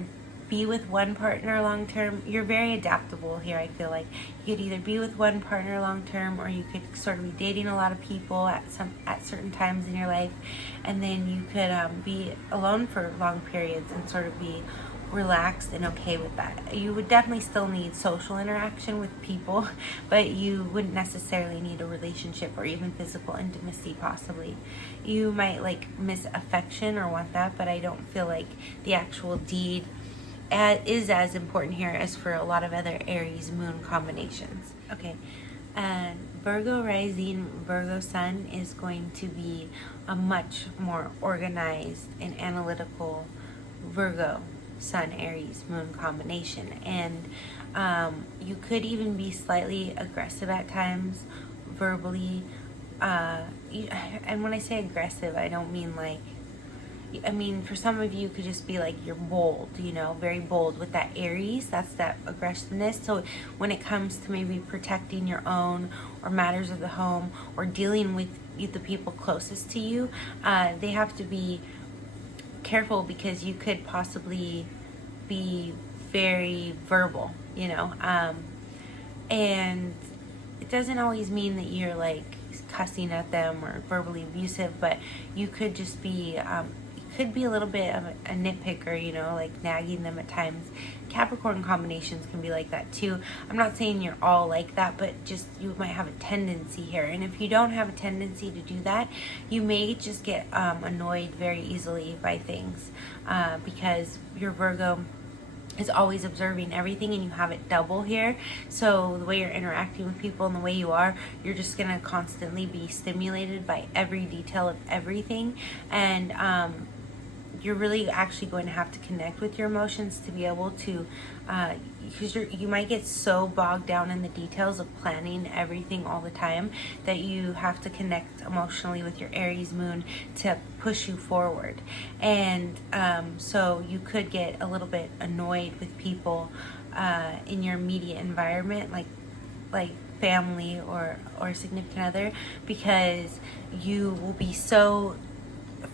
be with one partner long term. You're very adaptable here. I feel like you could either be with one partner long term, or you could sort of be dating a lot of people at certain times in your life, and then you could be alone for long periods and sort of be relaxed and okay with that. You would definitely still need social interaction with people, but you wouldn't necessarily need a relationship or even physical intimacy. Possibly you might like miss affection or want that, but I don't feel like the actual deed is as important here as for a lot of other Aries Moon combinations. Okay, and Virgo rising, Virgo sun is going to be a much more organized and analytical Virgo Sun Aries Moon combination, and you could even be slightly aggressive at times, verbally. And when I say aggressive, I don't mean like, for some of you, it could just be like you're bold, very bold with that Aries. That's that aggressiveness. So when it comes to maybe protecting your own or matters of the home or dealing with the people closest to you, they have to be careful, because you could possibly be very verbal, and it doesn't always mean that you're like cussing at them or verbally abusive, but you could just be could be a little bit of a nitpicker, like nagging them at times. Capricorn combinations can be like that too. I'm not saying you're all like that, but just you might have a tendency here. And if you don't have a tendency to do that, you may just get annoyed very easily by things, because your Virgo is always observing everything, and you have it double here. So the way you're interacting with people and the way you are, you're just gonna constantly be stimulated by every detail of everything. And you're really actually going to have to connect with your emotions to be able to, because you might get so bogged down in the details of planning everything all the time that you have to connect emotionally with your Aries moon to push you forward. And so you could get a little bit annoyed with people in your immediate environment, like family or significant other, because you will be so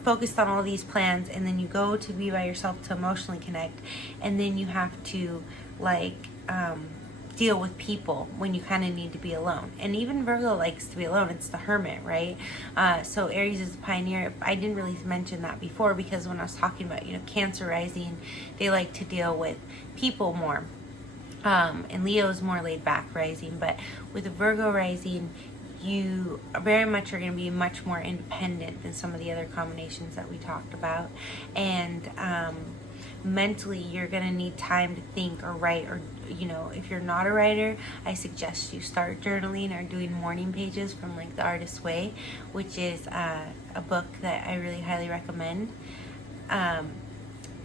focused on all these plans, and then you go to be by yourself to emotionally connect, and then you have to deal with people when you kind of need to be alone. And even Virgo likes to be alone. It's the hermit, right? So Aries is a pioneer. I didn't really mention that before, because when I was talking about Cancer rising, they like to deal with people more, and Leo's more laid back rising. But with a Virgo rising, you very much are going to be much more independent than some of the other combinations that we talked about. And mentally, you're going to need time to think or write, or if you're not a writer, I suggest you start journaling or doing morning pages from like The Artist's Way, which is a book that I really highly recommend.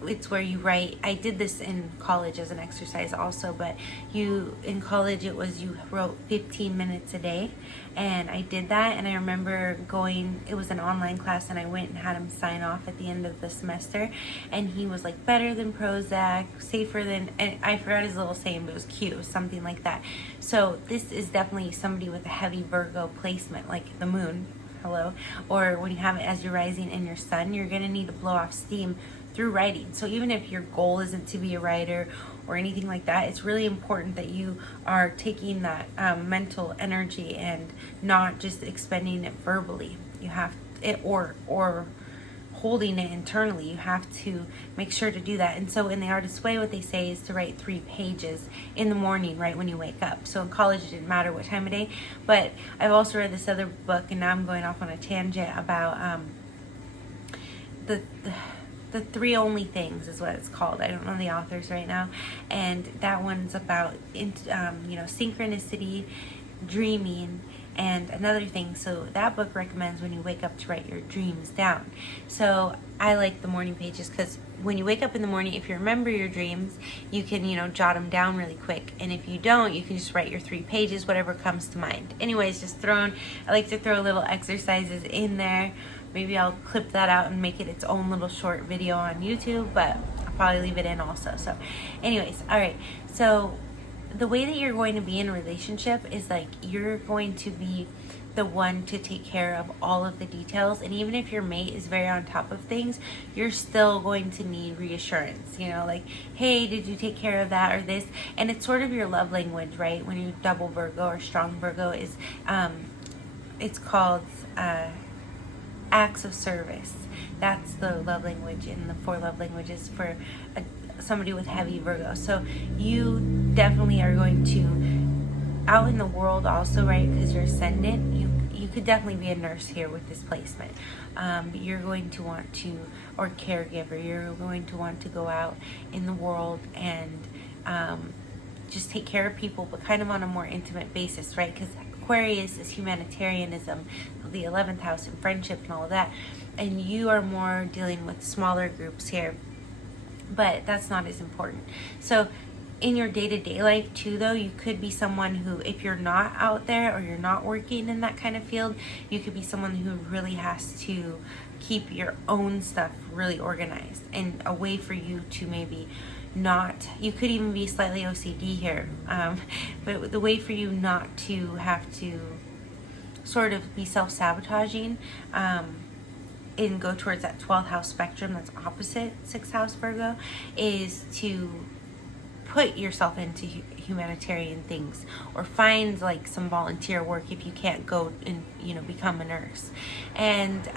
It's where you write. I did this in college as an exercise also, but in college you wrote 15 minutes a day, and I did that. And I remember it was an online class, and I went and had him sign off at the end of the semester, and he was like, better than Prozac, safer than, and I forgot his little saying, but it was cute. It was something like that. So this is definitely somebody with a heavy Virgo placement, like the moon, or when you have it as your rising and your sun, you're going to need to blow off steam through writing. So even if your goal isn't to be a writer, or anything like that. It's really important that you are taking that mental energy and not just expending it verbally. You have it, or holding it internally. You have to make sure to do that. And so in the Artist's Way, what they say is to write 3 pages in the morning, right when you wake up. So in college, it didn't matter what time of day. But I've also read this other book, and now I'm going off on a tangent about the 3 only things is what it's called. I don't know the authors right now. And that one's about synchronicity, dreaming, and another thing. So that book recommends when you wake up to write your dreams down. So I like the morning pages because when you wake up in the morning, if you remember your dreams, you can, jot them down really quick. And if you don't, you can just write your 3 pages, whatever comes to mind. Anyways, I like to throw little exercises in there. Maybe I'll clip that out and make it its own little short video on YouTube, but I'll probably leave it in also. So anyways, all right. So the way that you're going to be in a relationship is like you're going to be the one to take care of all of the details. And even if your mate is very on top of things, you're still going to need reassurance, like, hey, did you take care of that or this? And it's sort of your love language, right? When you're double Virgo or strong Virgo, is it's called acts of service. That's the love language in the 4 love languages for somebody with heavy Virgo. So you definitely are going to, out in the world also, right, because you're ascendant, you could definitely be a nurse here with this placement. You're going to want to, or caregiver, you're going to want to go out in the world and just take care of people, but kind of on a more intimate basis, right? Because Aquarius is humanitarianism, the 11th house, and friendship and all of that. And you are more dealing with smaller groups here, but that's not as important. So in your day-to-day life too, though, you could be someone who, if you're not out there or you're not working in that kind of field, you could be someone who really has to keep your own stuff really organized, and a way for you to maybe not, you could even be slightly OCD here, but the way for you not to have to sort of be self-sabotaging and go towards that 12th house spectrum that's opposite 6th house Virgo, is to put yourself into humanitarian things, or find like some volunteer work if you can't go and become a nurse. And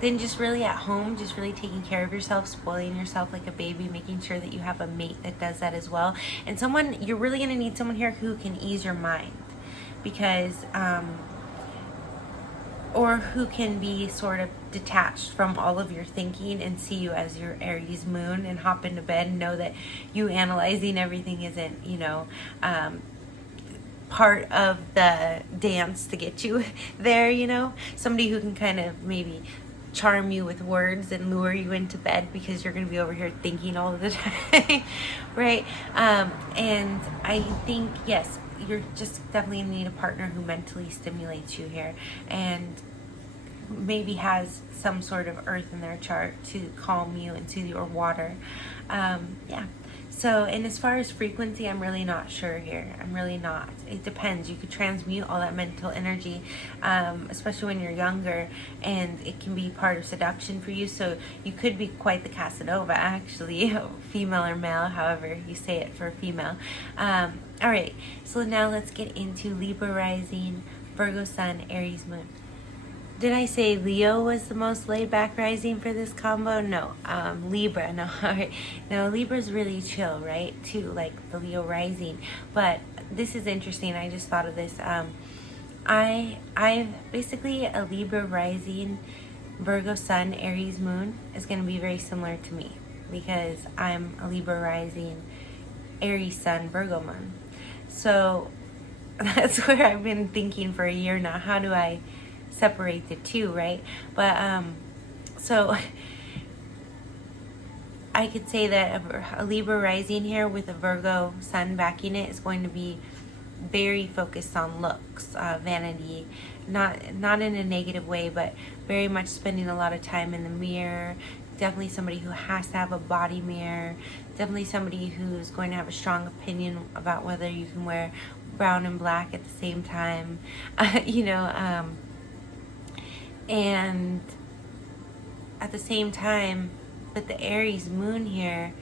then just really at home, just really taking care of yourself, spoiling yourself like a baby, making sure that you have a mate that does that as well. And someone, you're really going to need someone here who can ease your mind, because or who can be sort of detached from all of your thinking and see you as your Aries Moon, and hop into bed and know that you analyzing everything isn't, part of the dance to get you there, somebody who can kind of maybe charm you with words and lure you into bed because you're going to be over here thinking all of the time, right? And I think, yes, you're just definitely going to need a partner who mentally stimulates you here, and maybe has some sort of earth in their chart to calm you and soothe you, or water. Yeah. So, and as far as frequency, I'm really not sure here. I'm really not. It depends. You could transmute all that mental energy, especially when you're younger, and it can be part of seduction for you. So you could be quite the Casanova, actually, female or male, however you say it for female. All right. So now let's get into Libra rising, Virgo Sun, Aries Moon. Did I say Leo was the most laid-back rising for this combo? No. Libra. No. All right. No, Libra's really chill, right? Too, like the Leo rising. But this is interesting. I just thought of this. I basically, a Libra rising, Virgo Sun, Aries Moon is going to be very similar to me, because I'm a Libra rising, Aries Sun, Virgo Moon. So that's where I've been thinking for a year now. How do I separate the two, right? But so I could say that a Libra rising here with a Virgo Sun backing it is going to be very focused on looks, vanity, not in a negative way, but very much spending a lot of time in the mirror. Definitely somebody who has to have a body mirror. Definitely somebody who's going to have a strong opinion about whether you can wear brown and black at the same time, and at the same time, with the Aries Moon here,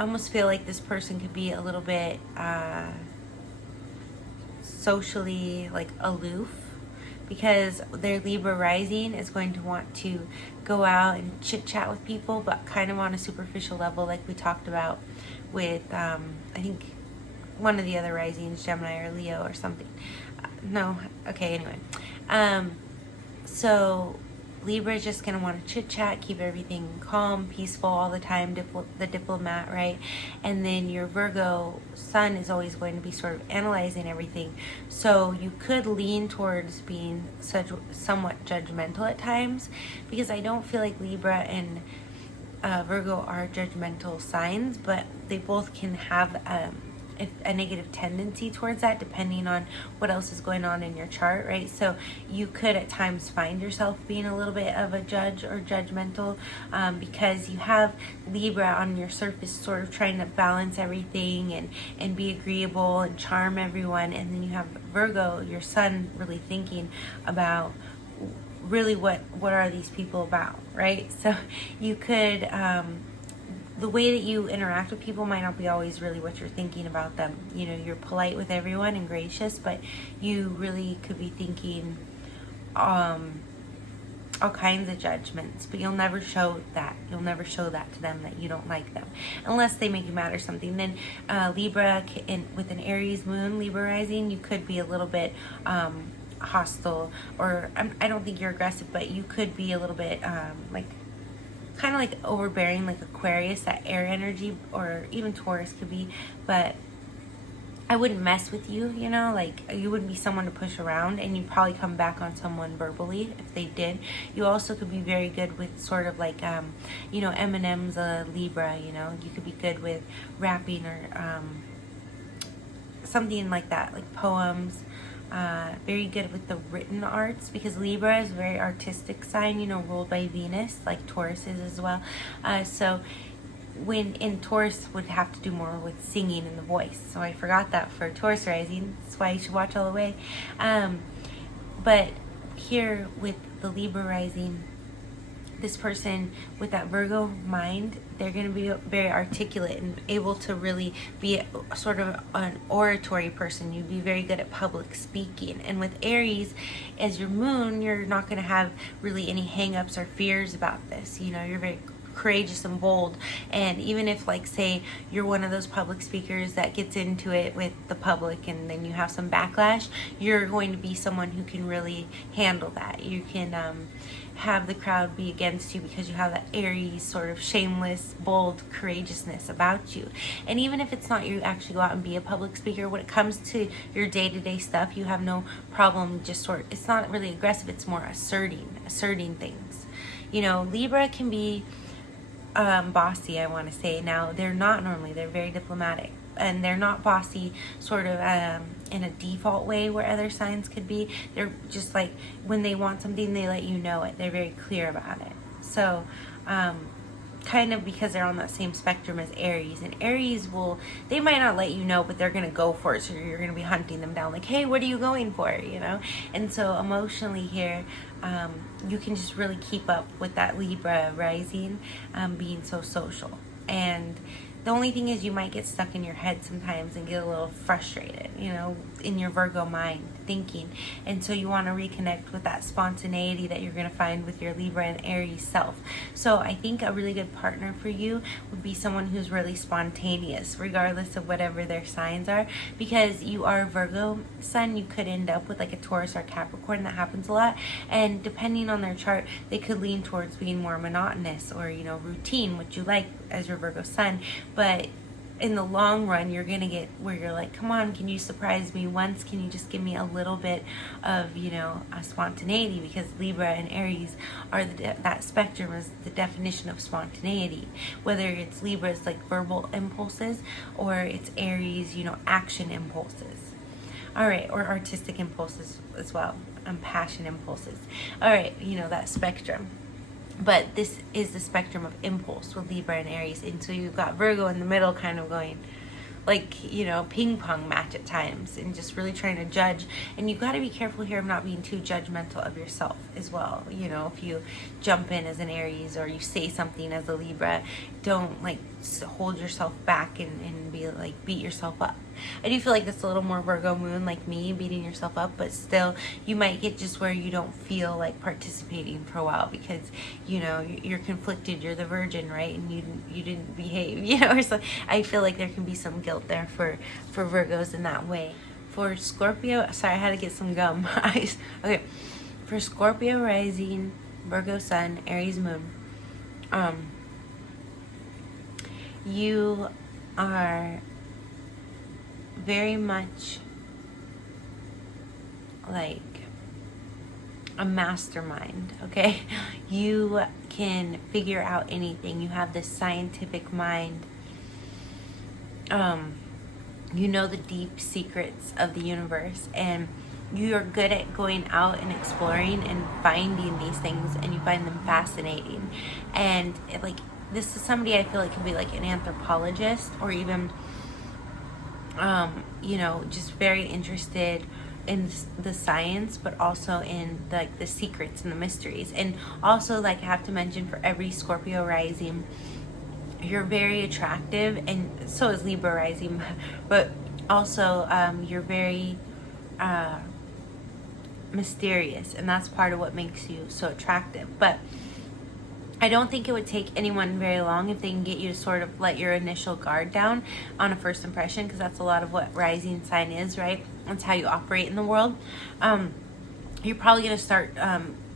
I almost feel like this person could be a little bit socially like aloof, because their Libra rising is going to want to go out and chit chat with people, but kind of on a superficial level, like we talked about with I think one of the other risings, Gemini or Leo or something. No, okay, anyway. So Libra is just going to want to chit chat, keep everything calm, peaceful all the time, the diplomat, right? And then your Virgo Sun is always going to be sort of analyzing everything. So you could lean towards being somewhat judgmental at times, because I don't feel like Libra and Virgo are judgmental signs, but they both can have a negative tendency towards that, depending on what else is going on in your chart, right? So you could at times find yourself being a little bit of a judge or judgmental, because you have Libra on your surface sort of trying to balance everything and be agreeable and charm everyone, and then you have Virgo, your Sun, really thinking about really what are these people about, right? So you could the way that you interact with people might not be always really what you're thinking about them. You know, you're polite with everyone and gracious, but you really could be thinking all kinds of judgments, but you'll never show that. You'll never show that to them, that you don't like them, unless they make you mad or something. Then Libra, with an Aries Moon, Libra rising, you could be a little bit hostile, or I don't think you're aggressive, but you could be a little bit like kind of like overbearing, like Aquarius, that air energy, or even Taurus could be. But I wouldn't mess with you, you know, like you wouldn't be someone to push around, and you'd probably come back on someone verbally if they did. You also could be very good with sort of like you know, Eminem's a Libra, you know, you could be good with rapping or something like that, like poems. Very good with the written arts, because Libra is a very artistic sign, you know, ruled by Venus, like Taurus is as well. So when in Taurus would have to do more with singing and the voice. So I forgot that for Taurus rising. That's why you should watch all the way. But here with the Libra rising, this person with that Virgo mind, they're going to be very articulate and able to really be sort of an oratory person. You'd be very good at public speaking. And with Aries as your moon, you're not going to have really any hang-ups or fears about this. You know, you're very courageous and bold, and even if, like, say you're one of those public speakers that gets into it with the public and then you have some backlash, you're going to be someone who can really handle that. You can have the crowd be against you because you have that Aries sort of shameless, bold courageousness about you. And even if it's not you actually go out and be a public speaker, when it comes to your day-to-day stuff, you have no problem just it's not really aggressive, it's more asserting things. You know, Libra can be bossy, I want to say. Now, they're not normally, they're very diplomatic, and they're not bossy sort of in a default way where other signs could be. They're just like, when they want something, they let you know it. They're very clear about it. So kind of because they're on that same spectrum as Aries, and Aries they might not let you know, but they're gonna go for it, so you're gonna be hunting them down, like, hey, what are you going for, you know? And so emotionally here, you can just really keep up with that Libra rising, being so social. And the only thing is, you might get stuck in your head sometimes and get a little frustrated, you know, in your Virgo mind thinking. And so you want to reconnect with that spontaneity that you're going to find with your Libra and Aries self. So I think a really good partner for you would be someone who's really spontaneous, regardless of whatever their signs are. Because you are Virgo Sun, you could end up with like a Taurus or Capricorn. That happens a lot. And depending on their chart, they could lean towards being more monotonous or, you know, routine, which you like as your Virgo Sun. But in the long run, you're gonna get where you're like, come on, can you surprise me once? Can you just give me a little bit of, you know, a spontaneity? Because Libra and Aries are that spectrum is the definition of spontaneity. Whether it's Libra's like verbal impulses, or it's Aries, you know, action impulses. All right, or artistic impulses as well, passion impulses. All right, you know, that spectrum. But this is the spectrum of impulse with Libra and Aries. And so you've got Virgo in the middle kind of going, like, you know, ping pong match at times, and just really trying to judge. And you got to be careful here of not being too judgmental of yourself as well. You know, if you jump in as an Aries or you say something as a Libra, don't like hold yourself back and be like, beat yourself up. I do feel like that's a little more Virgo moon, like me, beating yourself up, but still you might get just where you don't feel like participating for a while because, you know, you're conflicted, you're the virgin, right? And you didn't behave, you know, or so. I feel like there can be some guilt there for Virgos in that way. For Scorpio, sorry, I had to get some gum. Okay, for Scorpio rising, Virgo sun, Aries moon, you are very much like a mastermind, okay? You can figure out anything. You have this scientific mind. You know the deep secrets of the universe, and you're good at going out and exploring and finding these things, and you find them fascinating. And like, this is somebody I feel like could be like an anthropologist, or even you know, just very interested in the science, but also in like the secrets and the mysteries. And also, like, I have to mention, for every Scorpio rising, you're very attractive, and so is Libra rising, but also you're very mysterious, and that's part of what makes you so attractive. But I don't think it would take anyone very long if they can get you to sort of let your initial guard down on a first impression, because that's a lot of what rising sign is, right? That's how you operate in the world. You're probably going to start,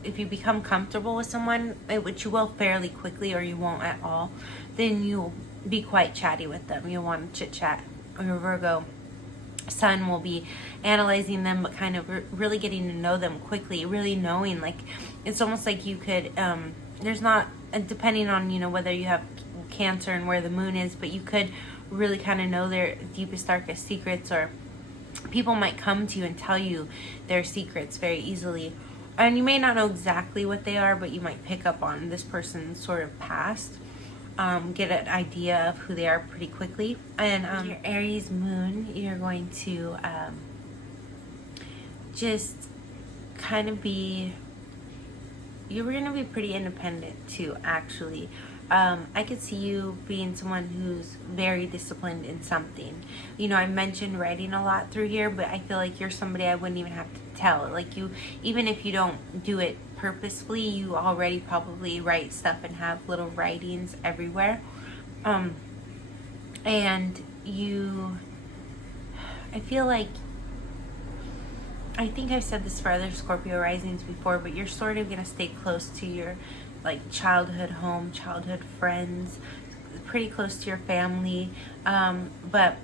if you become comfortable with someone, which you will fairly quickly, or you won't at all, then you'll be quite chatty with them. You'll want to chit chat. Your Virgo sun will be analyzing them, but kind of really getting to know them quickly, really knowing, like, it's almost like you could, there's not, depending on, you know, whether you have Cancer and where the moon is, but you could really kind of know their deepest, darkest secrets, or people might come to you and tell you their secrets very easily. And you may not know exactly what they are, but you might pick up on this person's sort of past, get an idea of who they are pretty quickly. And your Aries moon, you're going to just kind of be, you're going to be pretty independent too, actually. I could see you being someone who's very disciplined in something. You know, I mentioned writing a lot through here, but I feel like you're somebody I wouldn't even have to tell. Like, you, even if you don't do it purposefully, you already probably write stuff and have little writings everywhere. And you, I feel like, I think I've said this for other Scorpio risings before, but you're sort of going to stay close to your, like, childhood home, childhood friends, pretty close to your family. But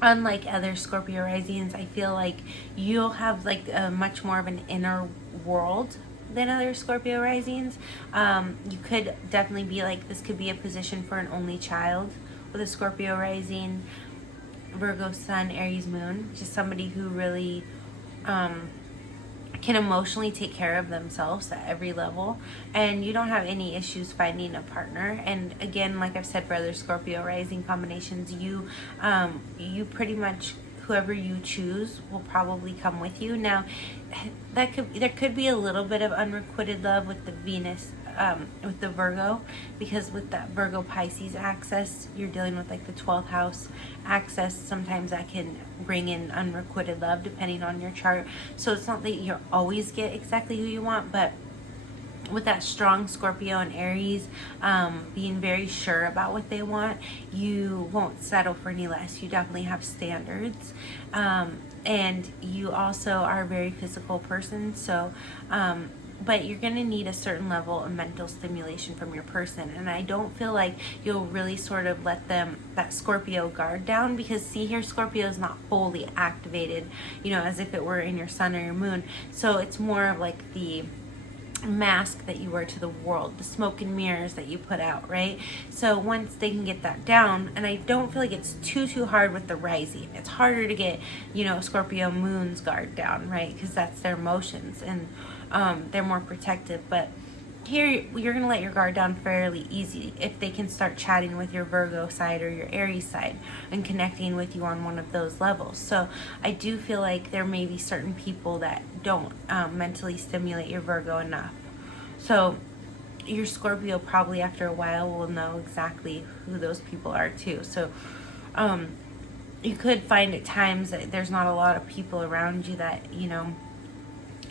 unlike other Scorpio risings, I feel like you'll have like a much more of an inner world than other Scorpio risings. You could definitely be like, this could be a position for an only child with a Scorpio rising, Virgo sun, Aries moon, just somebody who really can emotionally take care of themselves at every level, and you don't have any issues finding a partner. And again, like I've said for other Scorpio rising combinations, you pretty much, whoever you choose will probably come with you. Now, there could be a little bit of unrequited love with the Venus, with the Virgo, because with that Virgo Pisces axis, you're dealing with like the 12th house axis. Sometimes that can bring in unrequited love depending on your chart. So it's not that you always get exactly who you want, but with that strong Scorpio and Aries, being very sure about what they want, you won't settle for any less. You definitely have standards. And you also are a very physical person, so but you're going to need a certain level of mental stimulation from your person. And I don't feel like you'll really sort of let them, that Scorpio, guard down, because see here, Scorpio is not fully activated, you know, as if it were in your sun or your moon. So it's more of like the mask that you wear to the world, the smoke and mirrors that you put out, right? So once they can get that down, and I don't feel like it's too hard with the rising. It's harder to get, you know, Scorpio moon's guard down, right? Because that's their emotions, and they're more protective. But here you're going to let your guard down fairly easy if they can start chatting with your Virgo side or your Aries side and connecting with you on one of those levels. So I do feel like there may be certain people that don't mentally stimulate your Virgo enough. So your Scorpio probably after a while will know exactly who those people are too. So you could find at times that there's not a lot of people around you that, you know,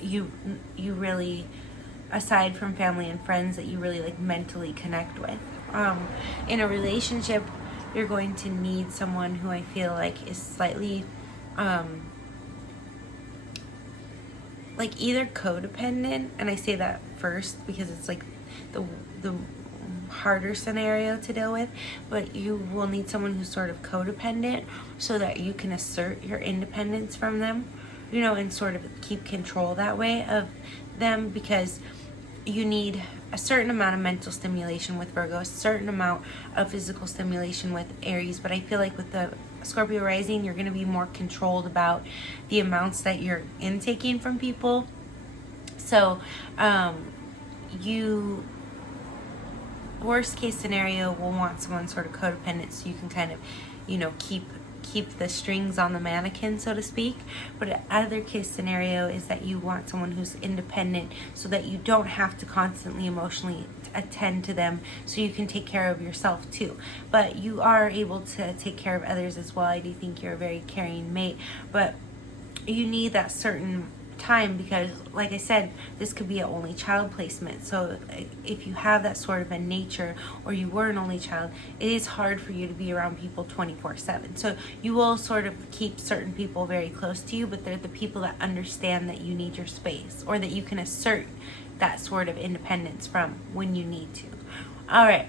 you really, aside from family and friends, that you really like mentally connect with. In a relationship, you're going to need someone who I feel like is slightly like either codependent, and I say that first because it's like the harder scenario to deal with, but you will need someone who's sort of codependent so that you can assert your independence from them, you know, and sort of keep control that way of them, because you need a certain amount of mental stimulation with Virgo, a certain amount of physical stimulation with Aries, but I feel like with the Scorpio rising, you're going to be more controlled about the amounts that you're intaking from people. So you, worst case scenario, will want someone sort of codependent so you can kind of, you know, keep the strings on the mannequin, so to speak. But other case scenario is that you want someone who's independent so that you don't have to constantly emotionally attend to them, so you can take care of yourself too. But you are able to take care of others as well. I do think you're a very caring mate, but you need that certain time, because like I said, this could be an only child placement. So if you have that sort of a nature, or you were an only child, it is hard for you to be around people 24/7. So you will sort of keep certain people very close to you, but they're the people that understand that you need your space, or that you can assert that sort of independence from when you need to. All right.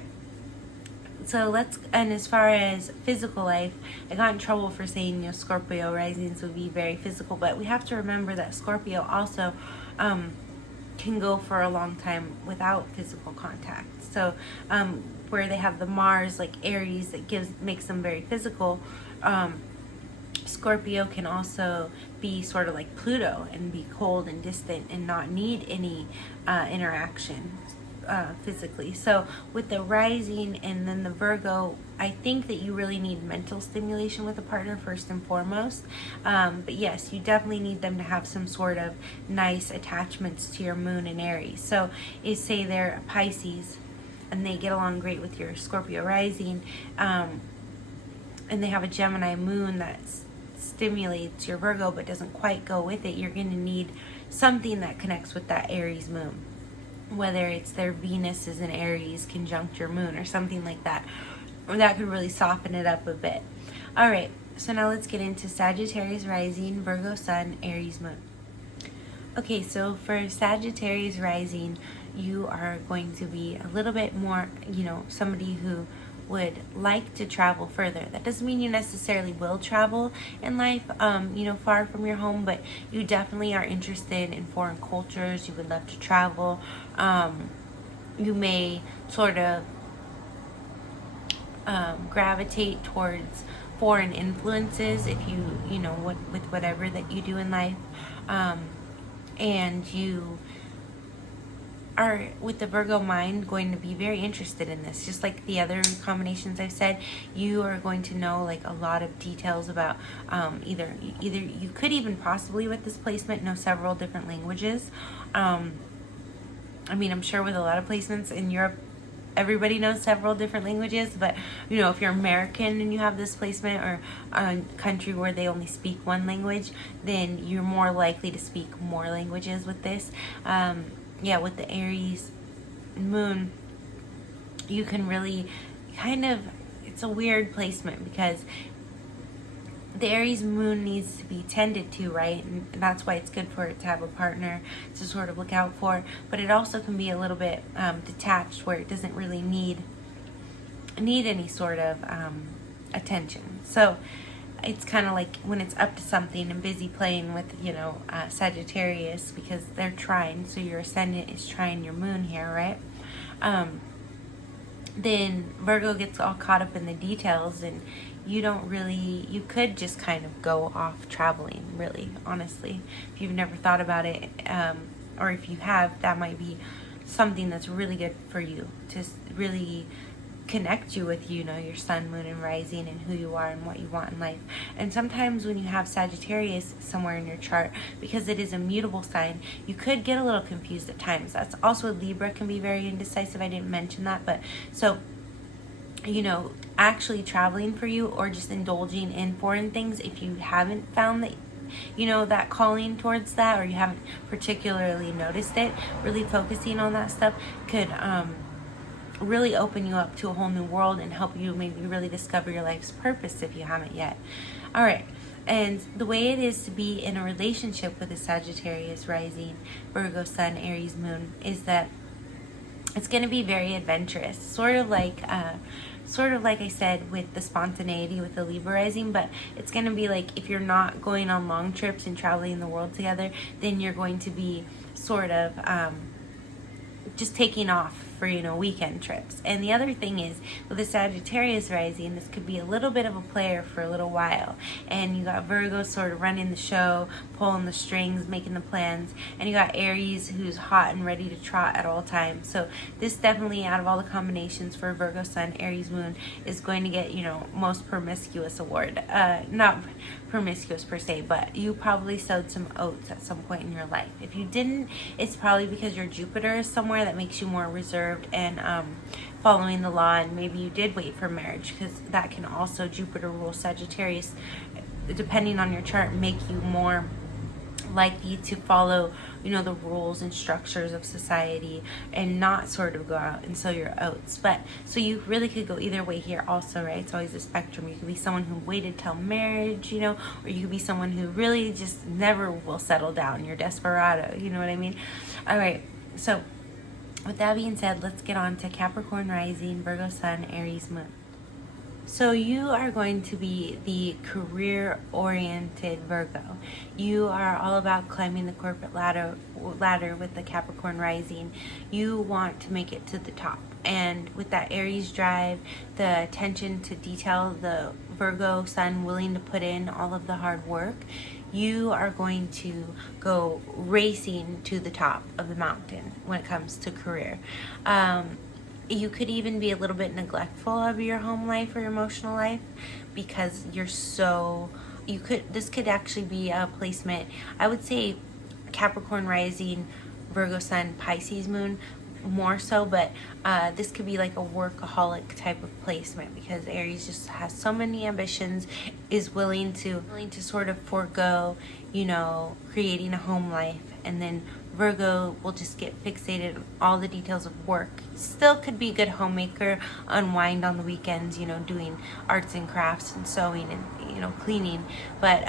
So and as far as physical life, I got in trouble for saying, you know, Scorpio risings would be very physical, but we have to remember that Scorpio also can go for a long time without physical contact. So where they have the Mars, like Aries, that makes them very physical, Scorpio can also be sort of like Pluto and be cold and distant and not need any interaction physically. So with the rising and then the Virgo, I think that you really need mental stimulation with a partner first and foremost. But yes, you definitely need them to have some sort of nice attachments to your moon in Aries. So if say they're a Pisces and they get along great with your Scorpio rising, and they have a Gemini moon that stimulates your Virgo but doesn't quite go with it, you're going to need something that connects with that Aries moon. Whether it's their Venus is in Aries conjunct your moon or something like that. Or that could really soften it up a bit. All right, so now let's get into Sagittarius rising, Virgo sun, Aries moon. Okay, so for Sagittarius rising, you are going to be a little bit more, you know, somebody who would like to travel further. That doesn't mean you necessarily will travel in life, you know, far from your home, but you definitely are interested in foreign cultures. You would love to travel. You may sort of gravitate towards foreign influences if you know, with whatever that you do in life. And you are, with the Virgo mind, going to be very interested in this. Just like the other combinations I've said, you are going to know like a lot of details about either you could even possibly with this placement know several different languages. I mean, I'm sure with a lot of placements in Europe, everybody knows several different languages, but you know, if you're American and you have this placement, or a country where they only speak one language, then you're more likely to speak more languages with this. Yeah, with the Aries moon, you can really kind of, it's a weird placement because the Aries moon needs to be tended to, right? And that's why it's good for it to have a partner to sort of look out for. But it also can be a little bit detached, where it doesn't really need any sort of attention. So it's kind of like when it's up to something and busy playing with, you know, Sagittarius, because they're trine, so your ascendant is trine your moon here, right? Then Virgo gets all caught up in the details, and you could just kind of go off traveling, really, honestly. If you've never thought about it, or if you have, that might be something that's really good for you to really connect you with, your sun, moon, and rising, and who you are and what you want in life. And sometimes when you have Sagittarius somewhere in your chart, because it is a mutable sign, you could get a little confused at times. That's also Libra can be very indecisive. I didn't mention that, but so actually traveling for you, or just indulging in foreign things, if you haven't found that that calling towards that, or you haven't particularly noticed it, really focusing on that stuff could really open you up to a whole new world and help you maybe really discover your life's purpose if you haven't yet. All right. And the way it is to be in a relationship with a Sagittarius rising, Virgo Sun, Aries Moon, is that it's going to be very adventurous, sort of like I said with the spontaneity with the Libra rising, but it's going to be like, if you're not going on long trips and traveling the world together, then you're going to be sort of just taking off for weekend trips. And the other thing is, with the Sagittarius rising, this could be a little bit of a player for a little while, and you got Virgo sort of running the show, pulling the strings, making the plans, and you got Aries who's hot and ready to trot at all times. So this definitely, out of all the combinations for Virgo Sun, Aries Moon, is going to get most promiscuous award. Not promiscuous per se, but you probably sowed some oats at some point in your life. If you didn't, it's probably because your Jupiter is somewhere that makes you more reserved and following the law, and maybe you did wait for marriage, because that can also, Jupiter rules Sagittarius, depending on your chart, make you more likely to follow the rules and structures of society and not sort of go out and sow your oats. But so you really could go either way here also, right? It's always a spectrum. You could be someone who waited till marriage, or you could be someone who really just never will settle down. You're desperado, you know what I mean? All right, so with that being said, let's get on to Capricorn rising, Virgo Sun, Aries Moon. So you are going to be the career-oriented Virgo. You are all about climbing the corporate ladder with the Capricorn rising. You want to make it to the top. And with that Aries drive, the attention to detail, the Virgo Sun willing to put in all of the hard work, you are going to go racing to the top of the mountain when it comes to career. You could even be a little bit neglectful of your home life or your emotional life, because this could actually be a placement. I would say Capricorn rising, Virgo Sun, Pisces Moon more so, but this could be like a workaholic type of placement, because Aries just has so many ambitions, is willing to sort of forego creating a home life, and then Virgo will just get fixated on all the details of work. Still could be a good homemaker, unwind on the weekends, doing arts and crafts and sewing and cleaning, but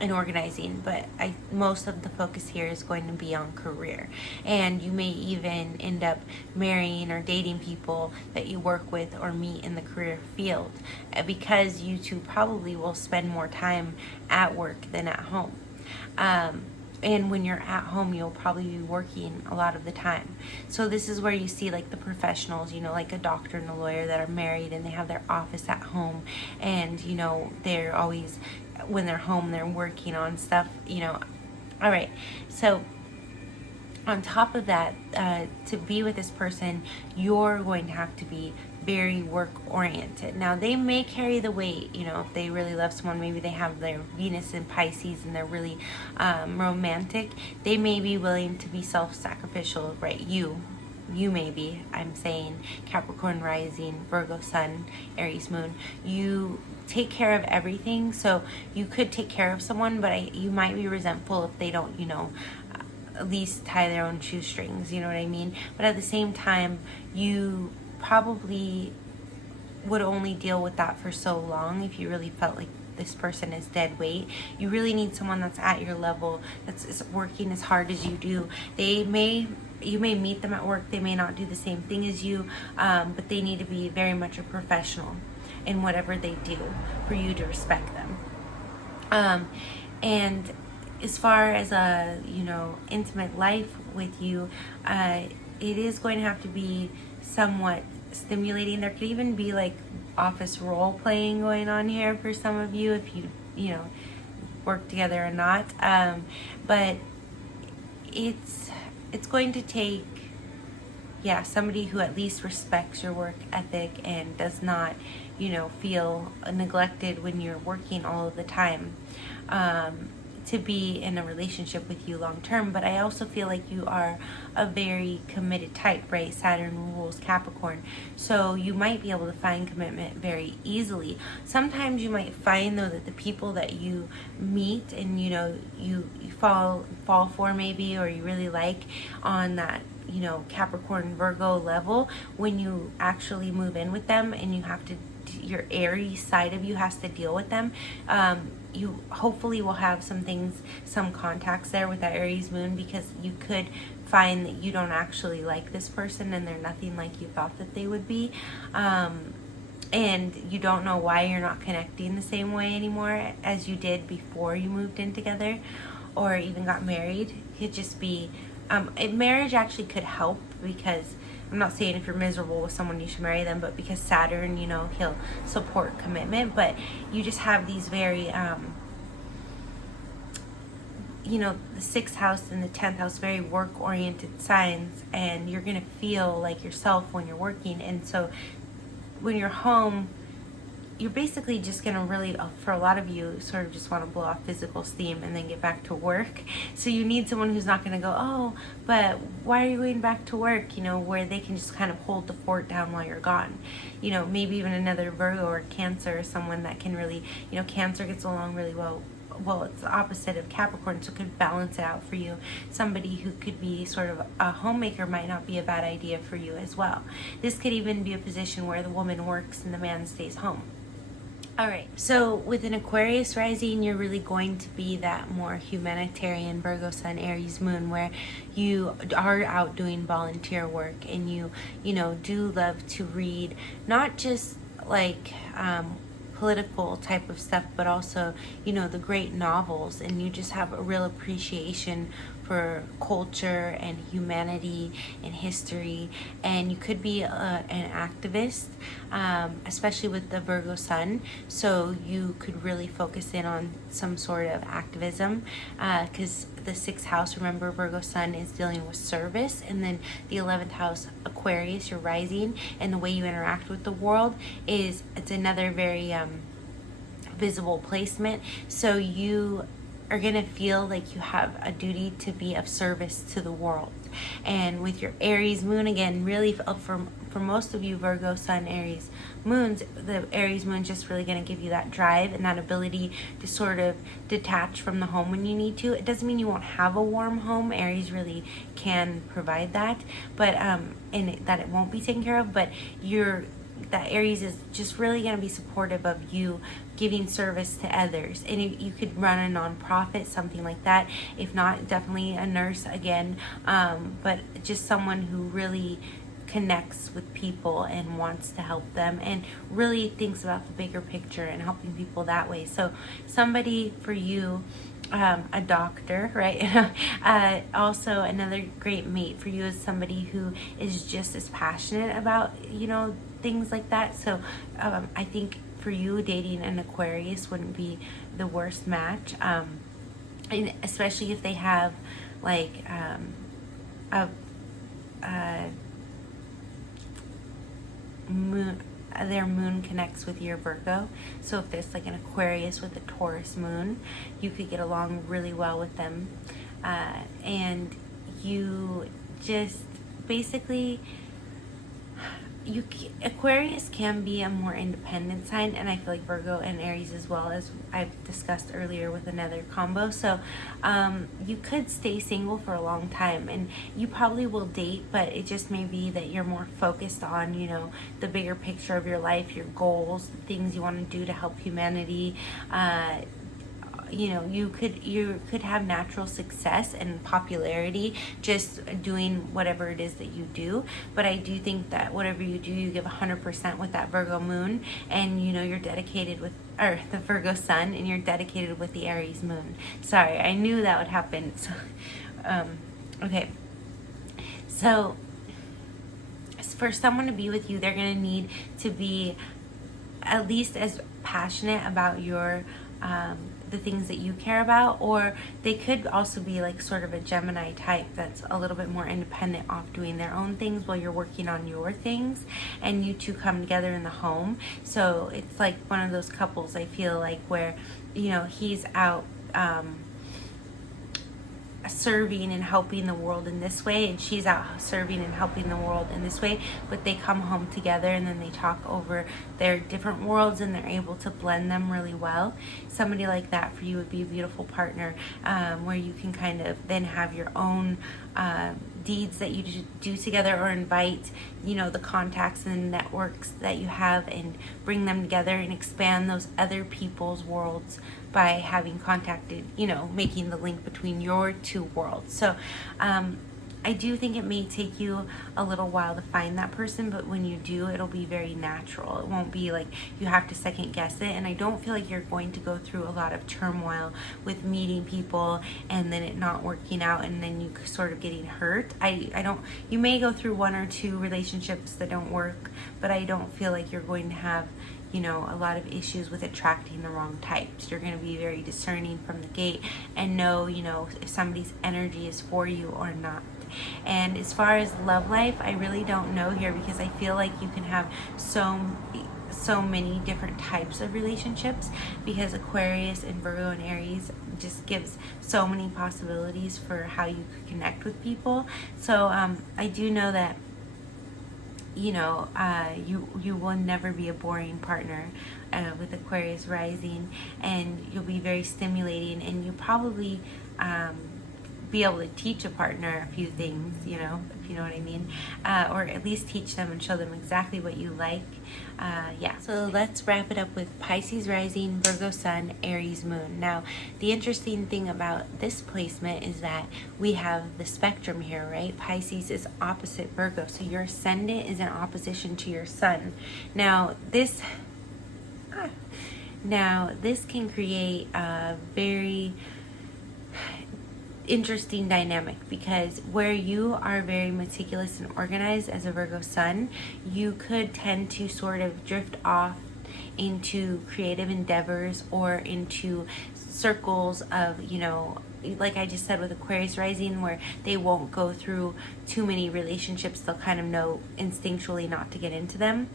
and organizing. But most of the focus here is going to be on career, and you may even end up marrying or dating people that you work with or meet in the career field, because you two probably will spend more time at work than at home. And when you're at home, you'll probably be working a lot of the time. So this is where you see like the professionals, like a doctor and a lawyer that are married and they have their office at home, and they're always, when they're home, they're working on stuff. All right, so on top of that, to be with this person, you're going to have to be very work oriented. Now they may carry the weight, if they really love someone, maybe they have their Venus in Pisces and they're really romantic, they may be willing to be self-sacrificial, right? You may be, I'm saying Capricorn rising, Virgo Sun, Aries Moon, you take care of everything. So you could take care of someone, but you might be resentful if they don't, at least tie their own shoestrings, you know what I mean? But at the same time, you probably would only deal with that for so long if you really felt like this person is dead weight. You really need someone that's at your level, that's working as hard as you do. You may meet them at work, they may not do the same thing as you, but they need to be very much a professional in whatever they do for you to respect them. And as far as a intimate life with you, it is going to have to be somewhat stimulating. There could even be like office role playing going on here for some of you, if you work together or not. But it's going to take yeah, somebody who at least respects your work ethic and does not, you know, feel neglected when you're working all of the time, to be in a relationship with you long term. But I also feel like you are a very committed type, right? Saturn rules Capricorn. So you might be able to find commitment very easily. Sometimes you might find though that the people that you meet and, you know, you fall for maybe, or you really like on that, you know, Capricorn Virgo level, when you actually move in with them and you have to, your Aries side of you has to deal with them, you hopefully will have some things, some contacts there with that Aries Moon, because you could find that you don't actually like this person and they're nothing like you thought that they would be, and you don't know why you're not connecting the same way anymore as you did before you moved in together or even got married. It could just be marriage actually could help, because I'm not saying if you're miserable with someone you should marry them, but because Saturn, you know, he'll support commitment. But you just have these very, you know, the 6th house and the 10th house, very work-oriented signs, and you're going to feel like yourself when you're working. And so when you're home, you're basically just going to really, for a lot of you, sort of just want to blow off physical steam and then get back to work. So you need someone who's not going to go, oh, but why are you going back to work? You know, where they can just kind of hold the fort down while you're gone. You know, maybe even another Virgo or Cancer, or someone that can really, you know, Cancer gets along really well. Well, it's the opposite of Capricorn, so it could balance it out for you. Somebody who could be sort of a homemaker might not be a bad idea for you as well. This could even be a position where the woman works and the man stays home. All right, so with an Aquarius rising, you're really going to be that more humanitarian Virgo Sun, Aries Moon, where you are out doing volunteer work, and you know, do love to read, not just like political type of stuff, but also, you know, the great novels, and you just have a real appreciation for culture and humanity and history. And you could be an activist, especially with the Virgo Sun, so you could really focus in on some sort of activism, because the 6th house, remember, Virgo Sun is dealing with service, and then the 11th house, Aquarius, your rising, and the way you interact with the world it's another very visible placement. So you are going to feel like you have a duty to be of service to the world. And with your Aries Moon, again, really for most of you Virgo Sun, Aries Moons, the Aries Moon is just really going to give you that drive and that ability to sort of detach from the home when you need to. It doesn't mean you won't have a warm home. Aries really can provide that, but and that it won't be taken care of, but that Aries is just really going to be supportive of you giving service to others. And you could run a nonprofit, something like that. If not, definitely a nurse again, but just someone who really connects with people and wants to help them and really thinks about the bigger picture and helping people that way. So somebody for you, a doctor, right? Also another great mate for you is somebody who is just as passionate about, you know, things like that. So I think for you, dating an Aquarius wouldn't be the worst match, and especially if they have like moon, their moon connects with your Virgo. So if there's like an Aquarius with a Taurus moon, you could get along really well with them, and you just basically, Aquarius can be a more independent sign, and I feel like Virgo and Aries as well, as I've discussed earlier with another combo. So you could stay single for a long time, and you probably will date, but it just may be that you're more focused on, you know, the bigger picture of your life, your goals, the things you want to do to help humanity. You know, you could have natural success and popularity just doing whatever it is that you do. But I do think that whatever you do, you give 100% with that Virgo moon, and you know, you're dedicated with, or the Virgo Sun, and you're dedicated with the Aries Moon. Sorry, I knew that would happen. So, okay. So for someone to be with you, they're going to need to be at least as passionate about your the things that you care about, or they could also be like sort of a Gemini type that's a little bit more independent, off doing their own things while you're working on your things, and you two come together in the home. So it's like one of those couples, I feel like, where, you know, he's out serving and helping the world in this way, and she's out serving and helping the world in this way, but they come home together and then they talk over their different worlds and they're able to blend them really well. Somebody like that for you would be a beautiful partner, where you can kind of then have your own deeds that you do together, or invite, you know, the contacts and networks that you have and bring them together and expand those other people's worlds by having contacted, you know, making the link between your two worlds. So I do think it may take you a little while to find that person, but when you do, it'll be very natural. It won't be like you have to second guess it, and I don't feel like you're going to go through a lot of turmoil with meeting people and then it not working out and then you sort of getting hurt. I don't, you may go through one or two relationships that don't work, but I don't feel like you're going to have, you know, a lot of issues with attracting the wrong types. You're going to be very discerning from the gate and know, you know, if somebody's energy is for you or not. And as far as love life, I really don't know here, because I feel like you can have so many different types of relationships, because Aquarius and Virgo and Aries just gives so many possibilities for how you could connect with people. So I do know that, you know, you will never be a boring partner with Aquarius rising, and you'll be very stimulating, and you'll probably be able to teach a partner a few things, you know, if you know what I mean, or at least teach them and show them exactly what you like. Yeah, so let's wrap it up with Pisces rising, Virgo sun, Aries moon. Now, the interesting thing about this placement is that we have the spectrum here, right? Pisces is opposite Virgo, so your ascendant is in opposition to your sun. Now, this can create a very interesting dynamic, because where you are very meticulous and organized as a Virgo sun, you could tend to sort of drift off into creative endeavors or into circles of, you know, like I just said with Aquarius rising, where they won't go through too many relationships. They'll kind of know instinctually not to get into them.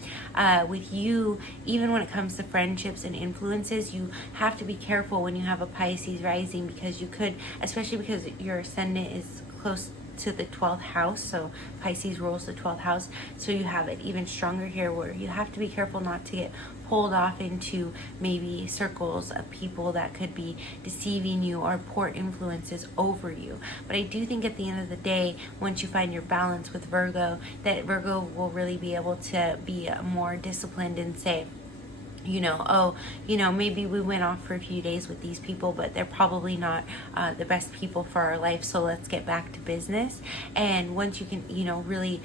With you, even when it comes to friendships and influences, you have to be careful when you have a Pisces rising, because you could, especially because your ascendant is close to the 12th house, so Pisces rules the 12th house, so you have it even stronger here, where you have to be careful not to get pulled off into maybe circles of people that could be deceiving you or pour influences over you. But I do think at the end of the day, once you find your balance with Virgo, that Virgo will really be able to be more disciplined and say, you know, oh, you know, maybe we went off for a few days with these people, but they're probably not the best people for our life, so let's get back to business. And once you can, you know, really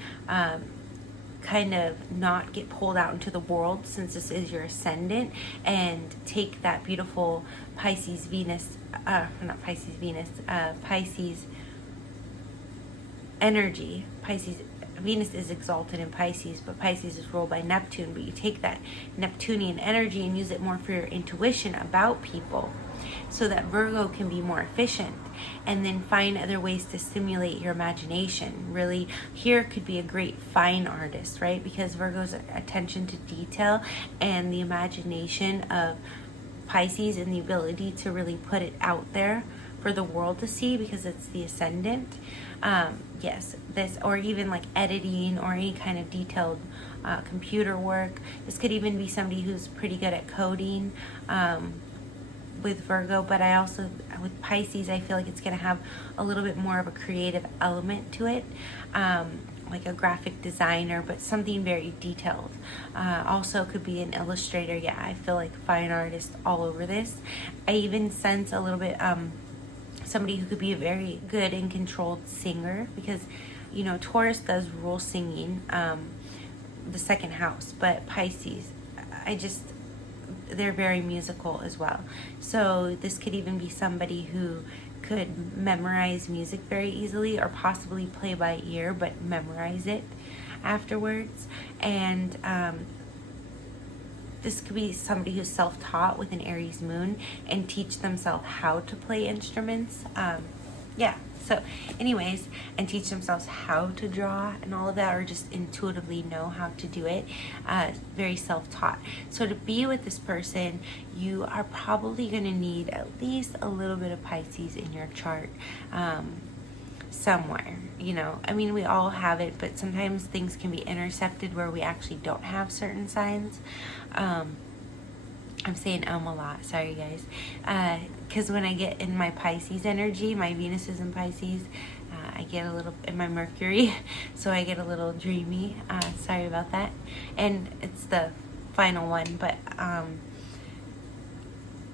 kind of not get pulled out into the world, since this is your ascendant, and take that beautiful Pisces Venus, not Pisces Venus, Pisces energy. Pisces Venus is exalted in Pisces, but Pisces is ruled by Neptune. But you take that Neptunian energy and use it more for your intuition about people, so that Virgo can be more efficient, and then find other ways to stimulate your imagination. Really, here could be a great fine artist, right? Because Virgo's attention to detail and the imagination of Pisces, and the ability to really put it out there for the world to see, because it's the ascendant. Yes, this, or even like editing or any kind of detailed computer work. This could even be somebody who's pretty good at coding with Virgo. But I also, with Pisces, I feel like it's going to have a little bit more of a creative element to it, like a graphic designer, but something very detailed. Also could be an illustrator. Yeah, I feel like fine artist all over this. I even sense a little bit somebody who could be a very good and controlled singer, because, you know, Taurus does rule singing, the second house, but Pisces, they're very musical as well. So this could even be somebody who could memorize music very easily, or possibly play by ear but memorize it afterwards. And this could be somebody who's self-taught with an Aries moon and teach themselves how to play instruments. Yeah, so anyways, and teach themselves how to draw and all of that, or just intuitively know how to do it. Very self-taught. So to be with this person, you are probably going to need at least a little bit of Pisces in your chart. Somewhere, you know, I mean, we all have it, but sometimes things can be intercepted where we actually don't have certain signs. I'm saying a lot, sorry guys, because when I get in my Pisces energy, my Venus is in Pisces, I get a little in my Mercury, so I get a little dreamy. Sorry about that. And it's the final one, but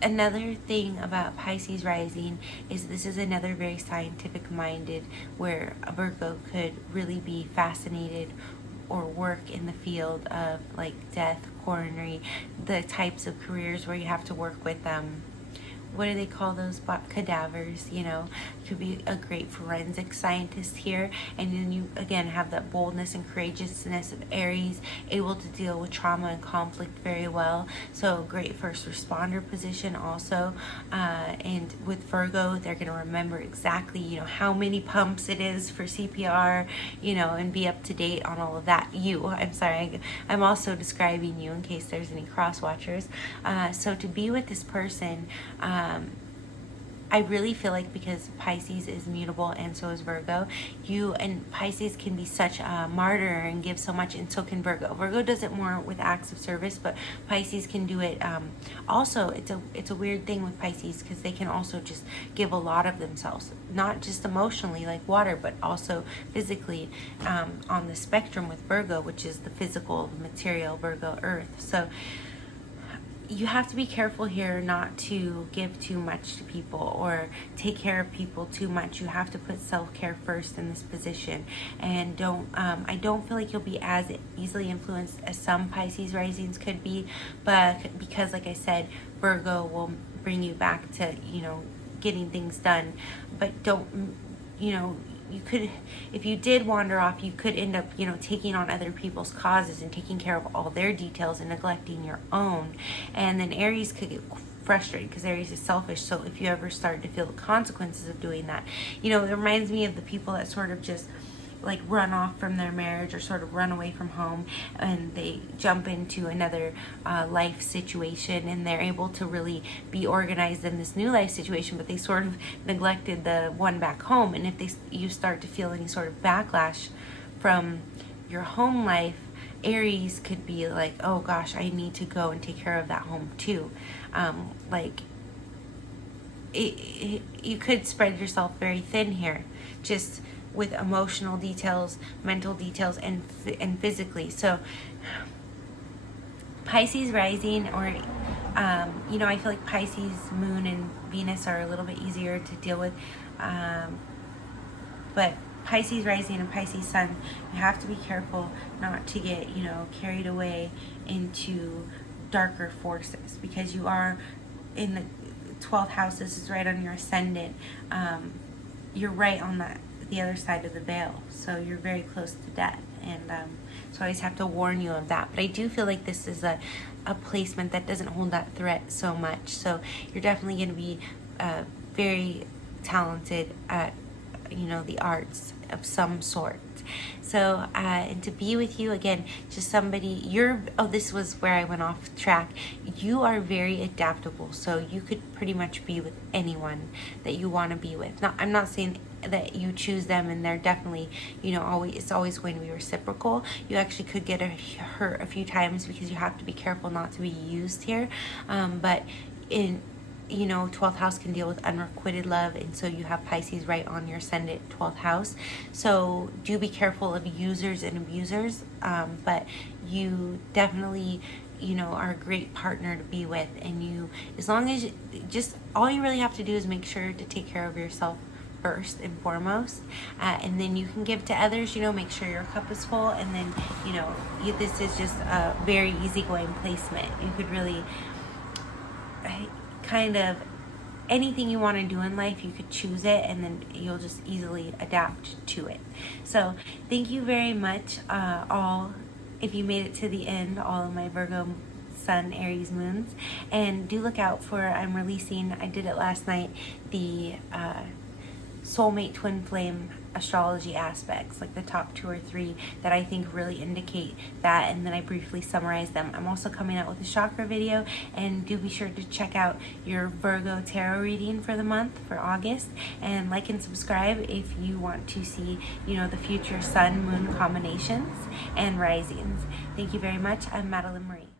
another thing about Pisces rising is this is another very scientific minded, where a Virgo could really be fascinated or work in the field of like death, coronary, the types of careers where you have to work with what do they call those cadavers, you know. You could be a great forensic scientist here, and then you again have that boldness and courageousness of Aries, able to deal with trauma and conflict very well. So great first responder position also. And with Virgo, they're going to remember exactly, you know, how many pumps it is for CPR, you know, and be up to date on all of that. I'm sorry, I'm also describing you in case there's any cross watchers. So to be with this person, I really feel like, because Pisces is mutable and so is Virgo, you and Pisces can be such a martyr and give so much, and so can Virgo. Virgo does it more with acts of service, but Pisces can do it also. It's a weird thing with Pisces, because they can also just give a lot of themselves, not just emotionally like water, but also physically on the spectrum with Virgo, which is the physical, material Virgo, earth. So you have to be careful here not to give too much to people or take care of people too much. You have to put self-care first in this position, and I don't feel like you'll be as easily influenced as some Pisces risings could be, but because like I said, Virgo will bring you back to, you know, getting things done. But don't, you know, you could, if you did wander off, you could end up, you know, taking on other people's causes and taking care of all their details and neglecting your own. And then Aries could get frustrated, because Aries is selfish. So if you ever start to feel the consequences of doing that, you know, it reminds me of the people that sort of just like run off from their marriage, or sort of run away from home, and they jump into another life situation, and they're able to really be organized in this new life situation, but they sort of neglected the one back home. And if you start to feel any sort of backlash from your home life, Aries could be like, oh gosh, I need to go and take care of that home too. You could spread yourself very thin here, just with emotional details, mental details, and physically. So Pisces rising, or you know, I feel like Pisces moon and Venus are a little bit easier to deal with, but Pisces rising and Pisces sun, you have to be careful not to get, you know, carried away into darker forces, because you are in the 12th house. This is right on your ascendant. You're right on the other side of the veil, so you're very close to death, and so I always have to warn you of that. But I do feel like this is a placement that doesn't hold that threat so much, so you're definitely going to be very talented at, you know, the arts of some sort. So and to be with you again, just somebody, this was where I went off track. You are very adaptable, so you could pretty much be with anyone that you want to be with. I'm not saying that you choose them and they're definitely, you know, it's always going to be reciprocal. You actually could get hurt a few times, because you have to be careful not to be used here, but in, you know, 12th house can deal with unrequited love, and so you have Pisces right on your ascendant 12th house. So do be careful of users and abusers, but you definitely, you know, are a great partner to be with. And you, as long as just all you really have to do is make sure to take care of yourself first and foremost, and then you can give to others. You know, make sure your cup is full, and then, you know, this is just a very easygoing placement. You could really kind of anything you want to do in life, you could choose it, and then you'll just easily adapt to it. So thank you very much, all, if you made it to the end, all of my Virgo Sun, Aries Moons. And do look out for, I'm releasing, I did it last night, the soulmate twin flame astrology aspects, like the top 2 or 3 that I think really indicate that, and then I briefly summarize them. I'm also coming out with a chakra video, and do be sure to check out your Virgo tarot reading for the month for August, and like and subscribe if you want to see, you know, the future sun moon combinations and risings. Thank you very much. I'm Madeline Marie.